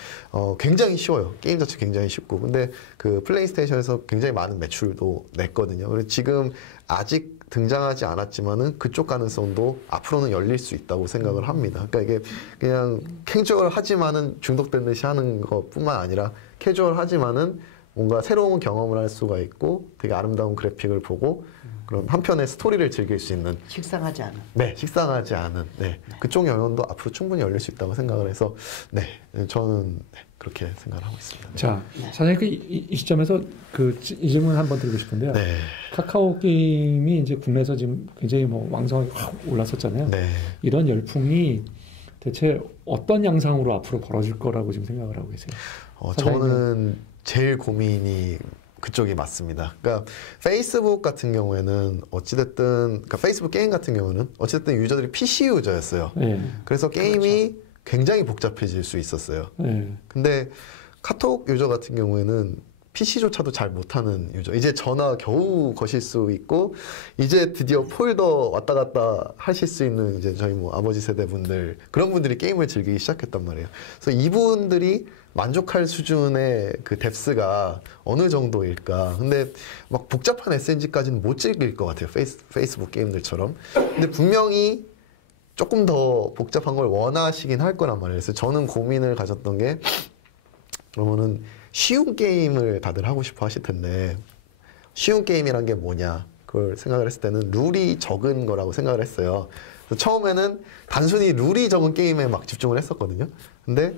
굉장히 쉬워요. 게임 자체 굉장히 쉽고 근데 그 플레이스테이션에서 굉장히 많은 매출도 냈거든요. 그래서 지금 아직 등장하지 않았지만은 그쪽 가능성도 앞으로는 열릴 수 있다고 생각을 합니다. 그러니까 이게 그냥 캐주얼하지만은 중독된 듯이 하는 것뿐만 아니라 캐주얼하지만은 뭔가 새로운 경험을 할 수가 있고 되게 아름다운 그래픽을 보고 그런 한편의 스토리를 즐길 수 있는 식상하지 않은 식상하지 않은 그쪽 영역도 앞으로 충분히 열릴 수 있다고 생각을 해서 저는 그렇게 생각을 하고 있습니다. 자, 사장님 이 시점에서 이 질문 한번 드리고 싶은데요. 카카오 게임이 이제 국내에서 지금 굉장히 뭐 왕성하게 확 올랐었잖아요. 이런 열풍이 대체 어떤 양상으로 앞으로 벌어질 거라고 지금 생각을 하고 계세요? 저는 제일 고민이 그쪽이 맞습니다. 그러니까 페이스북 같은 경우에는 어찌됐든 그러니까 페이스북 게임 같은 경우는 어찌됐든 유저들이 PC 유저였어요. 그래서 게임이 굉장히 복잡해질 수 있었어요. 근데 카톡 유저 같은 경우에는 PC조차도 잘 못하는 유저. 이제 전화 겨우 거실 수 있고 이제 드디어 폴더 왔다 갔다 하실 수 있는 이제 저희 뭐 아버지 세대 분들 그런 분들이 게임을 즐기기 시작했단 말이에요. 그래서 이분들이 만족할 수준의 그 뎁스가 어느 정도일까. 근데 막 복잡한 SNG까지는 못 즐길 것 같아요. 페이스북 게임들처럼. 근데 분명히 조금 더 복잡한 걸 원하시긴 할 거란 말이에요. 그래서 저는 고민을 가졌던 게 그러면은 쉬운 게임을 다들 하고 싶어 하실 텐데 쉬운 게임이란 게 뭐냐 그걸 생각을 했을 때는 룰이 적은 거라고 생각을 했어요. 그래서 처음에는 단순히 룰이 적은 게임에 막 집중을 했었거든요. 근데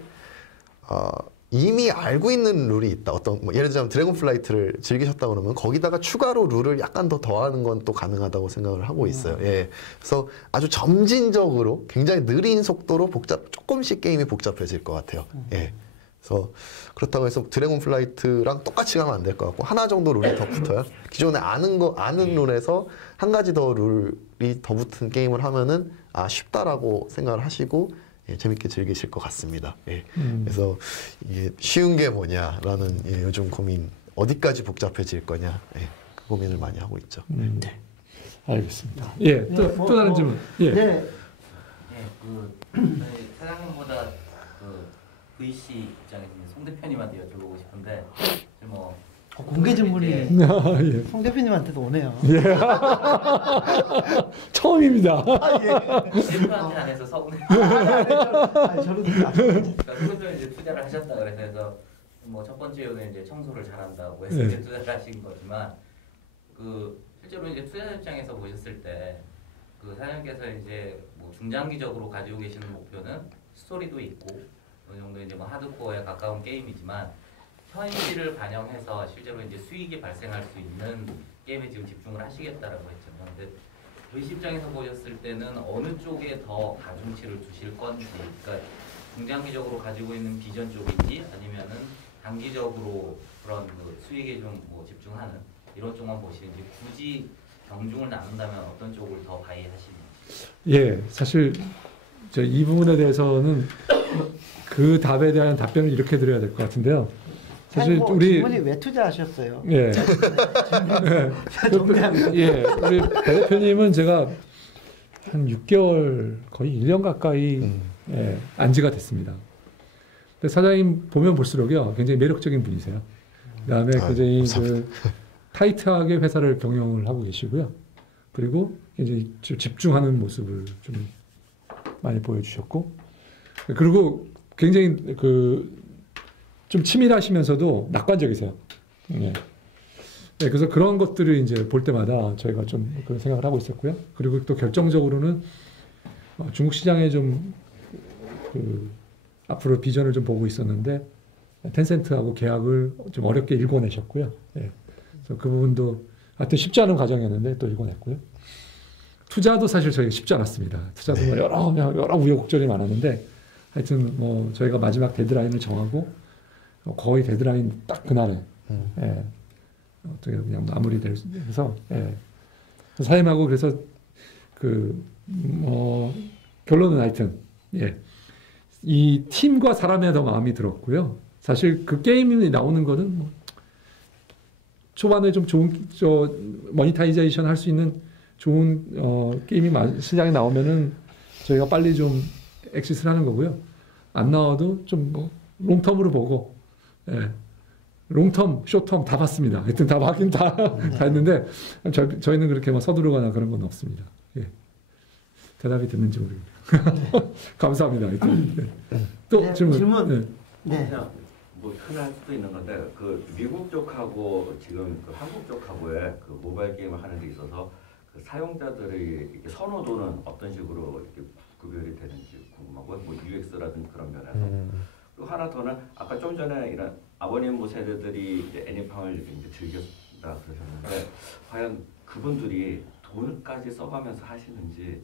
이미 알고 있는 룰이 있다. 뭐 예를 들자면 드래곤 플라이트를 즐기셨다 그러면 거기다가 추가로 룰을 약간 더 더하는 건 또 가능하다고 생각을 하고 있어요. 그래서 아주 점진적으로 굉장히 느린 속도로 조금씩 게임이 복잡해질 것 같아요. 그래서 그렇다고 해서 드래곤 플라이트랑 똑같이 가면 안 될 것 같고 하나 정도 룰이 더 붙어요. 기존에 아는 룰에서 한 가지 더 룰이 더 붙은 게임을 하면은 쉽다라고 생각을 하시고 재밌게 즐기실 것 같습니다. 그래서 이게 쉬운 게 뭐냐라는 요즘 고민 어디까지 복잡해질 거냐 그 고민을 많이 하고 있죠. 알겠습니다. 또 다른 질문. 저희 사장님보다 VC 입장에서 송 대표님한테 여쭤보고 싶은데 뭐 공개 질문이 송 대표님한테도 오네요. 처음입니다. 대표한테 안 해서 서운해. 저는 이제 투자를 하셨다 그래서 뭐 첫 번째 이유는 이제 청소를 잘한다고 해서 이제 투자를 하신 거지만 실제로 이제 투자자 입장에서 보셨을 때 사장님께서 이제 뭐 중장기적으로 가지고 계시는 목표는 스토리도 있고 어느 정도 이제 뭐 하드코어에 가까운 게임이지만 현실을 반영해서 실제로 이제 수익이 발생할 수 있는 게임에 지금 집중을 하시겠다라고 했잖아요. 근데 VC 입장에서 보셨을 때는 어느 쪽에 더 가중치를 두실 건지, 그러니까 중장기적으로 가지고 있는 비전 쪽인지 아니면은 단기적으로 그런 수익에 좀 뭐 집중하는 이런 쪽만 보시는지 굳이 경중을 나눈다면 어떤 쪽을 더 바이하시는지. 사실 이 부분에 대해서는 그 답에 대한 답변을 이렇게 드려야 될 것 같은데요. 사실 우리 질문이 왜 투자하셨어요? 우리 배 대표님은 제가 한 6개월 거의 1년 가까이 안지가 됐습니다. 근데 사장님 보면 볼수록요 굉장히 매력적인 분이세요. 그다음에 굉장히 타이트하게 회사를 경영을 하고 계시고요. 그리고 굉장히 집중하는 모습을 좀 많이 보여주셨고, 그리고 굉장히 좀 치밀하시면서도 낙관적이세요. 그래서 그런 것들을 이제 볼 때마다 저희가 좀 그런 생각을 하고 있었고요. 그리고 또 결정적으로는 중국 시장에 좀 앞으로 비전을 좀 보고 있었는데 텐센트하고 계약을 좀 어렵게 일궈내셨고요. 그래서 그 부분도 하여튼 쉽지 않은 과정이었는데 또 일궈냈고요. 투자도 사실 저희가 쉽지 않았습니다. 투자도 여러 우여곡절이 많았는데 하여튼 뭐 저희가 마지막 데드라인을 정하고 거의 데드라인 딱 그날에 어떻게 그냥 마무리돼서 사임하고 그래서 결론은 하여튼 이 팀과 사람에 더 마음이 들었고요. 사실 그 게임이 나오는 거는 초반에 좀 좋은 모니타이제이션 할 수 있는 좋은 게임이 시장에 나오면은 저희가 빨리 좀 엑시스를 하는 거고요. 안 나와도 좀 뭐 롱텀으로 보고, 예. 롱텀, 쇼텀 다 봤습니다. 하여튼 다 봤긴 다 했는데 저희는 그렇게 뭐 서두르거나 그런 건 없습니다. 예. 대답이 됐는지 모르겠네요. 감사합니다. 하여튼. 네. 또 네, 질문. 네. 뭐 흔할 수도 있는 건데 그 미국 쪽하고 지금 그 한국 쪽하고의 그 모바일 게임을 하는 데 있어서 그 사용자들의 선호도는 어떤 식으로 이렇게 구별이 되는지 궁금하고 뭐 UX라든지 그런 면에서 그리고 하나 더는 아까 좀 전에 이런 아버님 뭐 세대들이 이제 애니팡을 이제 즐겼다 그러셨는데 과연 그분들이 돈까지 써가면서 하시는지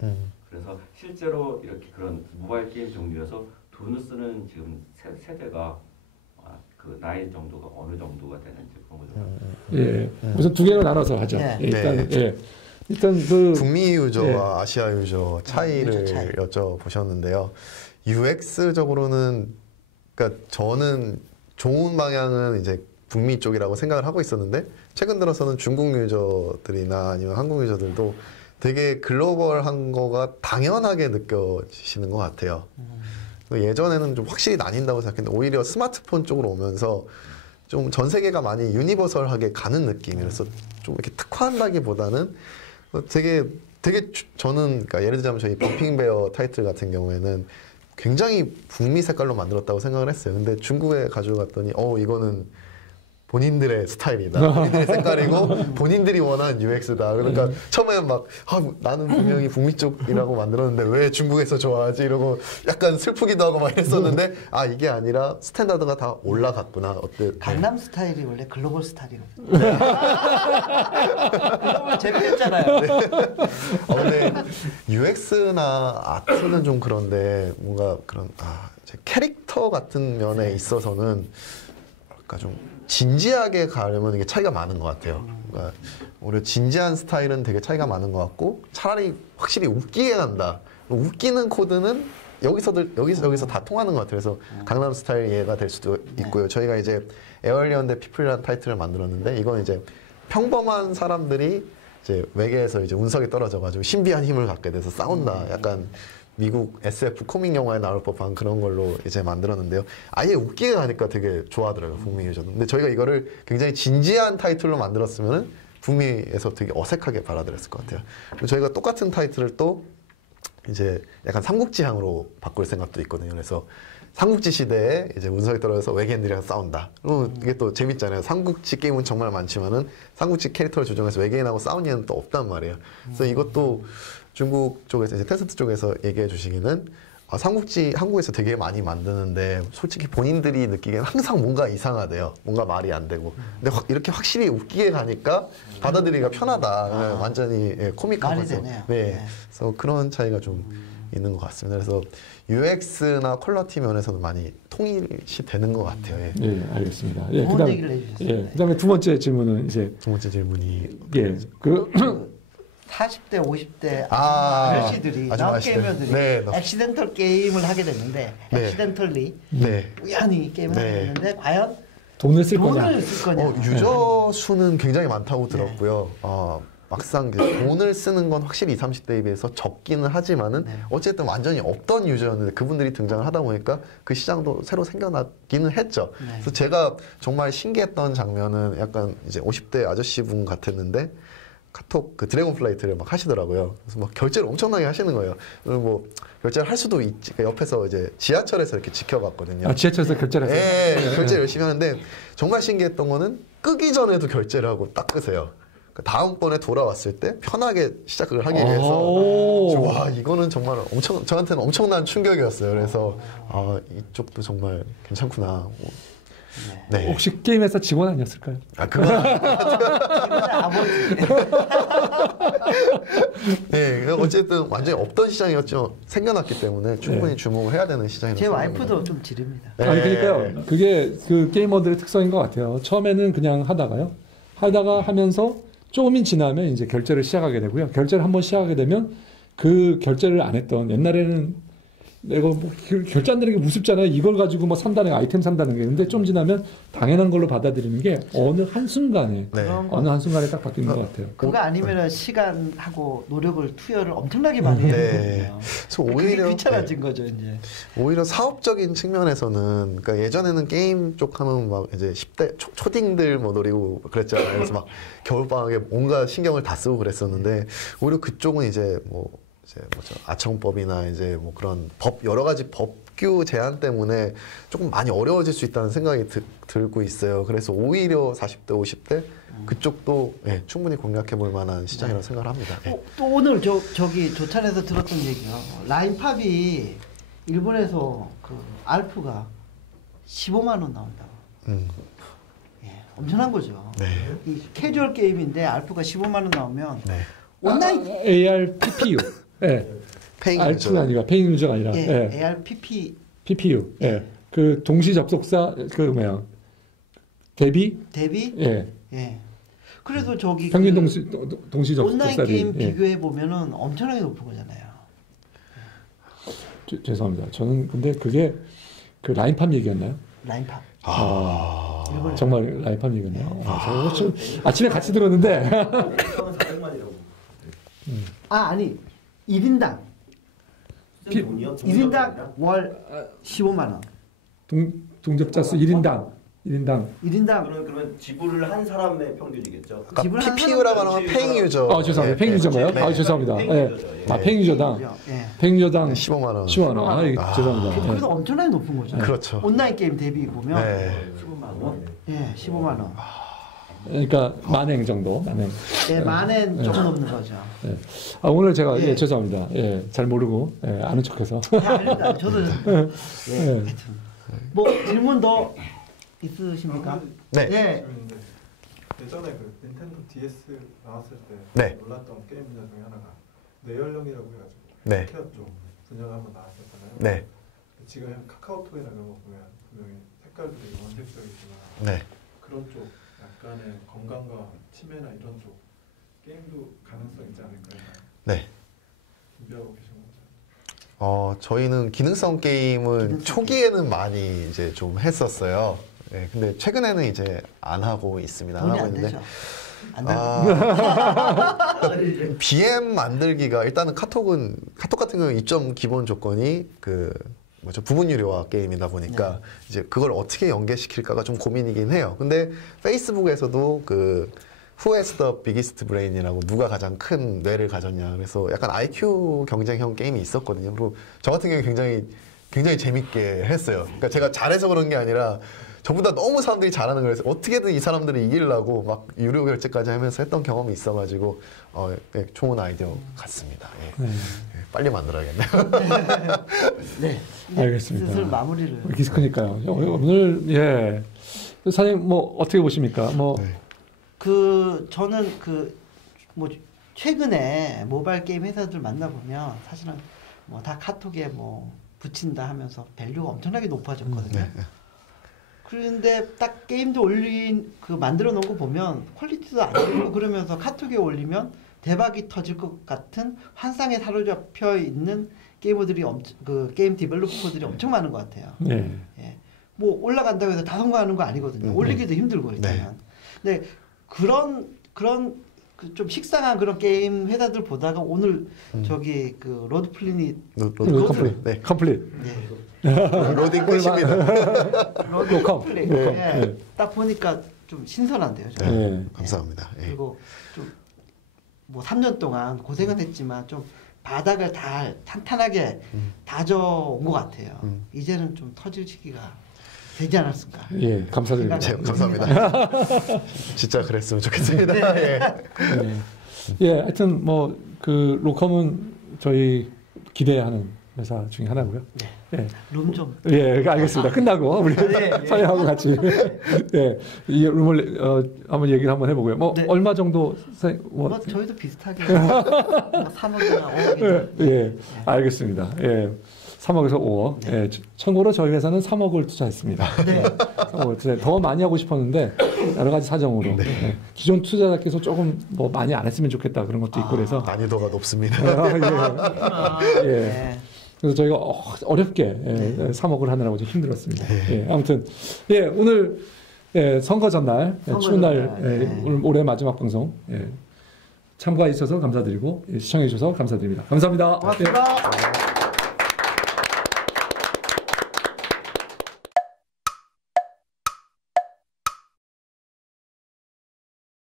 그래서 실제로 이렇게 그런 모바일 게임 종류에서 돈을 쓰는 지금 세대가 그 나이 정도가 어느 정도가 되는지 그런 거죠. 예, 우선 두 개로 나눠서 하죠. 네. 일단 예. 일단 그 북미 유저와 아시아 유저 차이를 여쭤보셨는데요. UX적으로는 그러니까 저는 좋은 방향은 이제 북미 쪽이라고 생각을 하고 있었는데 최근 들어서는 중국 유저들이나 아니면 한국 유저들도 되게 글로벌한 거가 당연하게 느껴지시는 것 같아요. 예전에는 좀 확실히 나뉜다고 생각했는데 오히려 스마트폰 쪽으로 오면서 좀 전 세계가 많이 유니버설하게 가는 느낌이라서 좀 이렇게 특화한다기보다는 되게 저는 그러니까 예를 들자면 저희 범핑베어 타이틀 같은 경우에는 굉장히 북미 색깔로 만들었다고 생각을 했어요. 근데 중국에 가져갔더니 이거는 본인들의 스타일이다. 본인들의 색깔이고 본인들이 원하는 UX다. 그러니까 처음에 막 나는 분명히 북미 쪽이라고 만들었는데 왜 중국에서 좋아하지? 이러고 약간 슬프기도 하고 막 이랬었는데 이게 아니라 스탠다드가 다 올라갔구나. 어때? 강남 스타일이 원래 글로벌 스타일이거든요. 글로벌 제패했잖아요. 근데 UX나 아트는 좀 그런데 뭔가 그런 캐릭터 같은 면에 있어서는 그러니까 좀 진지하게 가려면 이게 차이가 많은 것 같아요. 그러니까 오히려 진지한 스타일은 되게 차이가 많은 것 같고 차라리 확실히 웃기게 간다. 웃기는 코드는 여기서 다 통하는 것 같아요. 그래서 강남 스타일 이해가 될 수도 있고요. 저희가 이제 에얼리언 대 피플이라는 타이틀을 만들었는데 이건 이제 평범한 사람들이 이제 외계에서 이제 운석에 떨어져가지고 신비한 힘을 갖게 돼서 싸운다. 약간 미국 SF 코믹 영화에 나올 법한 그런 걸로 이제 만들었는데요. 아예 웃기게 가니까 되게 좋아하더라고요, 북미 유저는. 근데 저희가 이거를 굉장히 진지한 타이틀로 만들었으면은 북미에서 되게 어색하게 받아들였을 것 같아요. 그리고 저희가 똑같은 타이틀을 또 이제 약간 삼국지향으로 바꿀 생각도 있거든요. 그래서 삼국지 시대에 이제 운석에 떨어져서 외계인들이랑 싸운다. 그럼 이게 또 재밌잖아요. 삼국지 게임은 정말 많지만은 삼국지 캐릭터를 조정해서 외계인하고 싸운 일은 또 없단 말이에요. 그래서 이것도 중국 쪽에서 이제 텐센트 쪽에서 얘기해 주시기는 삼국지 한국에서 되게 많이 만드는데 솔직히 본인들이 느끼기엔 항상 뭔가 이상하대요. 뭔가 말이 안 되고. 근데 이렇게 확실히 웃기게 가니까 받아들이기가 편하다. 완전히 코믹하면서. 네. 그래서 그런 차이가 좀 있는 것 같습니다. 그래서 UX나 퀄리티 면에서는 많이 통일이 되는 것 같아요. 예, 알겠습니다. 예, 그다음에 두 번째 질문은 이제 두 번째 질문이 40대, 50대 아저씨들이 게이머들이 액시덴털 게임을 하게 됐는데 액시덴털리 우연히 게임을 하게 됐는데 과연 돈을 쓸 거냐? 유저 수는 굉장히 많다고 들었고요. 막상 돈을 쓰는 건 확실히 20, 30대에 비해서 적기는 하지만은 어쨌든 완전히 없던 유저였는데 그분들이 등장을 하다 보니까 그 시장도 새로 생겨나기는 했죠. 그래서 제가 정말 신기했던 장면은 약간 이제 50대 아저씨분 같았는데 카톡 그 드래곤 플라이트를 막 하시더라고요. 그래서 막 결제를 엄청나게 하시는 거예요. 그리고 뭐 결제를 할 수도 있지. 옆에서 이제 지하철에서 이렇게 지켜봤거든요. 지하철에서 결제를 하세요? 네, 결제를 열심히 하는데 정말 신기했던 거는 끄기 전에도 결제를 하고 딱 끄세요. 다음번에 돌아왔을 때 편하게 시작을 하기 위해서 와 이거는 정말 저한테는 엄청난 충격이었어요. 그래서 이쪽도 정말 괜찮구나. 네. 혹시 게임회사 직원 아니었을까요? 그건 아버지. 네, 어쨌든 완전히 없던 시장이었죠. 생겨났기 때문에 충분히 주목을 해야 되는 시장이라고. 제 와이프도 좀 지릅니다. 그러니까요. 그게 그 게이머들의 특성인 것 같아요. 처음에는 그냥 하다가 하면서 조금이 지나면 이제 결제를 시작하게 되고요. 결제를 한번 시작하게 되면 그 결제를 안 했던 옛날에는 내가 뭐 결제한다는 게 무섭잖아요. 이걸 가지고 뭐 산다는 아이템 산다는 게. 근데 좀 지나면 당연한 걸로 받아들이는 게 어느 한순간에 어느 한순간에 딱 바뀌는 것 같아요. 그거 아니면은 시간하고 노력을 투여를 엄청나게 많이 해야 되거든요. 그래서 오히려 귀찮아진 거죠, 이제. 오히려 사업적인 측면에서는 그러니까 예전에는 게임 쪽 하면 막 이제 10대 초딩들 뭐 노리고 그랬잖아요. 그래서 막 겨울방학에 온갖 신경을 다 쓰고 그랬었는데 오히려 그쪽은 이제 이제 뭐죠 아청법이나 이제 뭐 그런 여러 가지 법규 제한 때문에 조금 많이 어려워질 수 있다는 생각이 들고 있어요. 그래서 오히려 40대, 50대 그쪽도 충분히 공략해 볼 만한 시장이라고 생각을 합니다. 또 오늘 저기 조찬에서 들었던 얘기가 라인팝이 일본에서 그 알프가 15만 원 나온다고. 엄청난 거죠. 이 캐주얼 게임인데 알프가 15만 원 나오면 온라인 ARPPU. 알프가 아니라 페잉 유저가 아니라 ARPPU. 그 동시 접속사 그 뭐야 대비? 그래서 저기 평균 동시 접속사 온라인 게임 비교해 보면은 엄청나게 높은 거잖아요. 죄송합니다. 저는 근데 그게 그 라인팝 얘기였나요? 라인팝. 정말 라인팝 얘기였나요? 아침에 같이 들었는데. 아니 1인당 1인당 월 15만 원. 동접자 수 1인당. 그러면 지불을 한 사람의 평균이겠죠. 그러니까 PPU라고 하면 페잉 유저. 죄송합니다. 페잉 유저인가요? 죄송합니다. 페잉 유저당. 페잉 유저당 15만 원. 15만 원. 죄송합니다. 그래서 엄청나게 높은 거죠. 그렇죠. 온라인 게임 대비 보면 15만 원. 15만 원. 그러니까 만행 정도. 만엔 조금 넘는 거죠. 오늘 제가 죄송합니다. 잘 모르고 아는 척해서. 아닙니다. 저도 하여튼 뭐 질문 더 있으십니까? 예전에 그 닌텐도 DS 나왔을 때 놀랐던 게임 분야 중에 하나가 내연령이라고 해가지고 스퀘어 쪽 분야가 한번 나왔었잖아요. 지금 카카오톡이나 이런 거 보면 분명히 색깔들이 원색적이지만 그런 쪽 약간의 건강과 치매나 이런 쪽 게임도 가능성 있지 않을까요? 준비하고 계신 거죠? 저희는 기능성 게임은 초기에는 많이 이제 좀 했었어요. 근데 최근에는 이제 안 하고 있습니다. 안 하고 있는데. BM 만들기가 일단은 카톡 같은 경우 입점 기본 조건이 그 부분 유료화 게임이다 보니까 이제 그걸 어떻게 연계시킬까가 좀 고민이긴 해요. 근데 페이스북에서도 그 Who has the biggest brain이라고 누가 가장 큰 뇌를 가졌냐. 그래서 약간 IQ 경쟁형 게임이 있었거든요. 그리고 저 같은 경우에 굉장히 재밌게 했어요. 그러니까 제가 잘해서 그런 게 아니라 저보다 너무 사람들이 잘하는 거라서 어떻게든 이 사람들을 이기려고 막 유료 결제까지 하면서 했던 경험이 있어가지고 좋은 아이디어 같습니다. 빨리 만들어야겠네요. 알겠습니다. 슬슬 마무리를. 그러니까요. 오늘 사장님 뭐 어떻게 보십니까? 저는 뭐 최근에 모바일 게임 회사들 만나보면 사실은 뭐 다 카톡에 뭐 붙인다 하면서 밸류가 엄청나게 높아졌거든요. 그런데 딱 게임도 만들어 놓은 거 보면 퀄리티도 안 좋고 그러면서 카톡에 올리면 대박이 터질 것 같은 환상에 사로잡혀 있는 게이머들이 게임 디벨로퍼들이 엄청 많은 것 같아요. 뭐 올라간다고 해서 다 성공하는 거 아니거든요. 올리기도 힘들고 일단은. 근데 그런 좀 식상한 그런 게임 회사들 보다가 오늘 저기 그 로드 컴플릿. 로딩 끝입니다. 로드 컴플릿. 딱 보니까 좀 신선한데요. 감사합니다. 그리고 좀 뭐 3년 동안 고생은 했지만 좀 바닥을 다 탄탄하게 다져온 것 같아요. 이제는 좀 터질 시기가 되지 않았을까. 감사드립니다. 감사합니다. 진짜 그랬으면 좋겠습니다. 하여튼 뭐 그 로컴은 저희 기대하는 회사 중에 하나고요. 룸 좀. 알겠습니다. 끝나고 우리 사장님하고 같이 이 룸을 한번 얘기를 한번 해보고요. 뭐 얼마 정도 저희도 비슷하게 3억이나 5억. 알겠습니다. 3억에서 5억. 참고로 저희 회사는 3억을 투자했습니다. 3억을 투자. 더 많이 하고 싶었는데 여러 가지 사정으로 기존 투자자께서 조금 뭐 많이 안 했으면 좋겠다 그런 것도 있고 그래서 난이도가 높습니다. 그래서 저희가 어렵게 3억을 하느라고 좀 힘들었습니다. 예, 아무튼 예, 오늘 선거 전날 추운 날 오늘 올해 마지막 방송 참가해 주셔서 감사드리고 시청해 주셔서 감사드립니다. 감사합니다. 고맙습니다.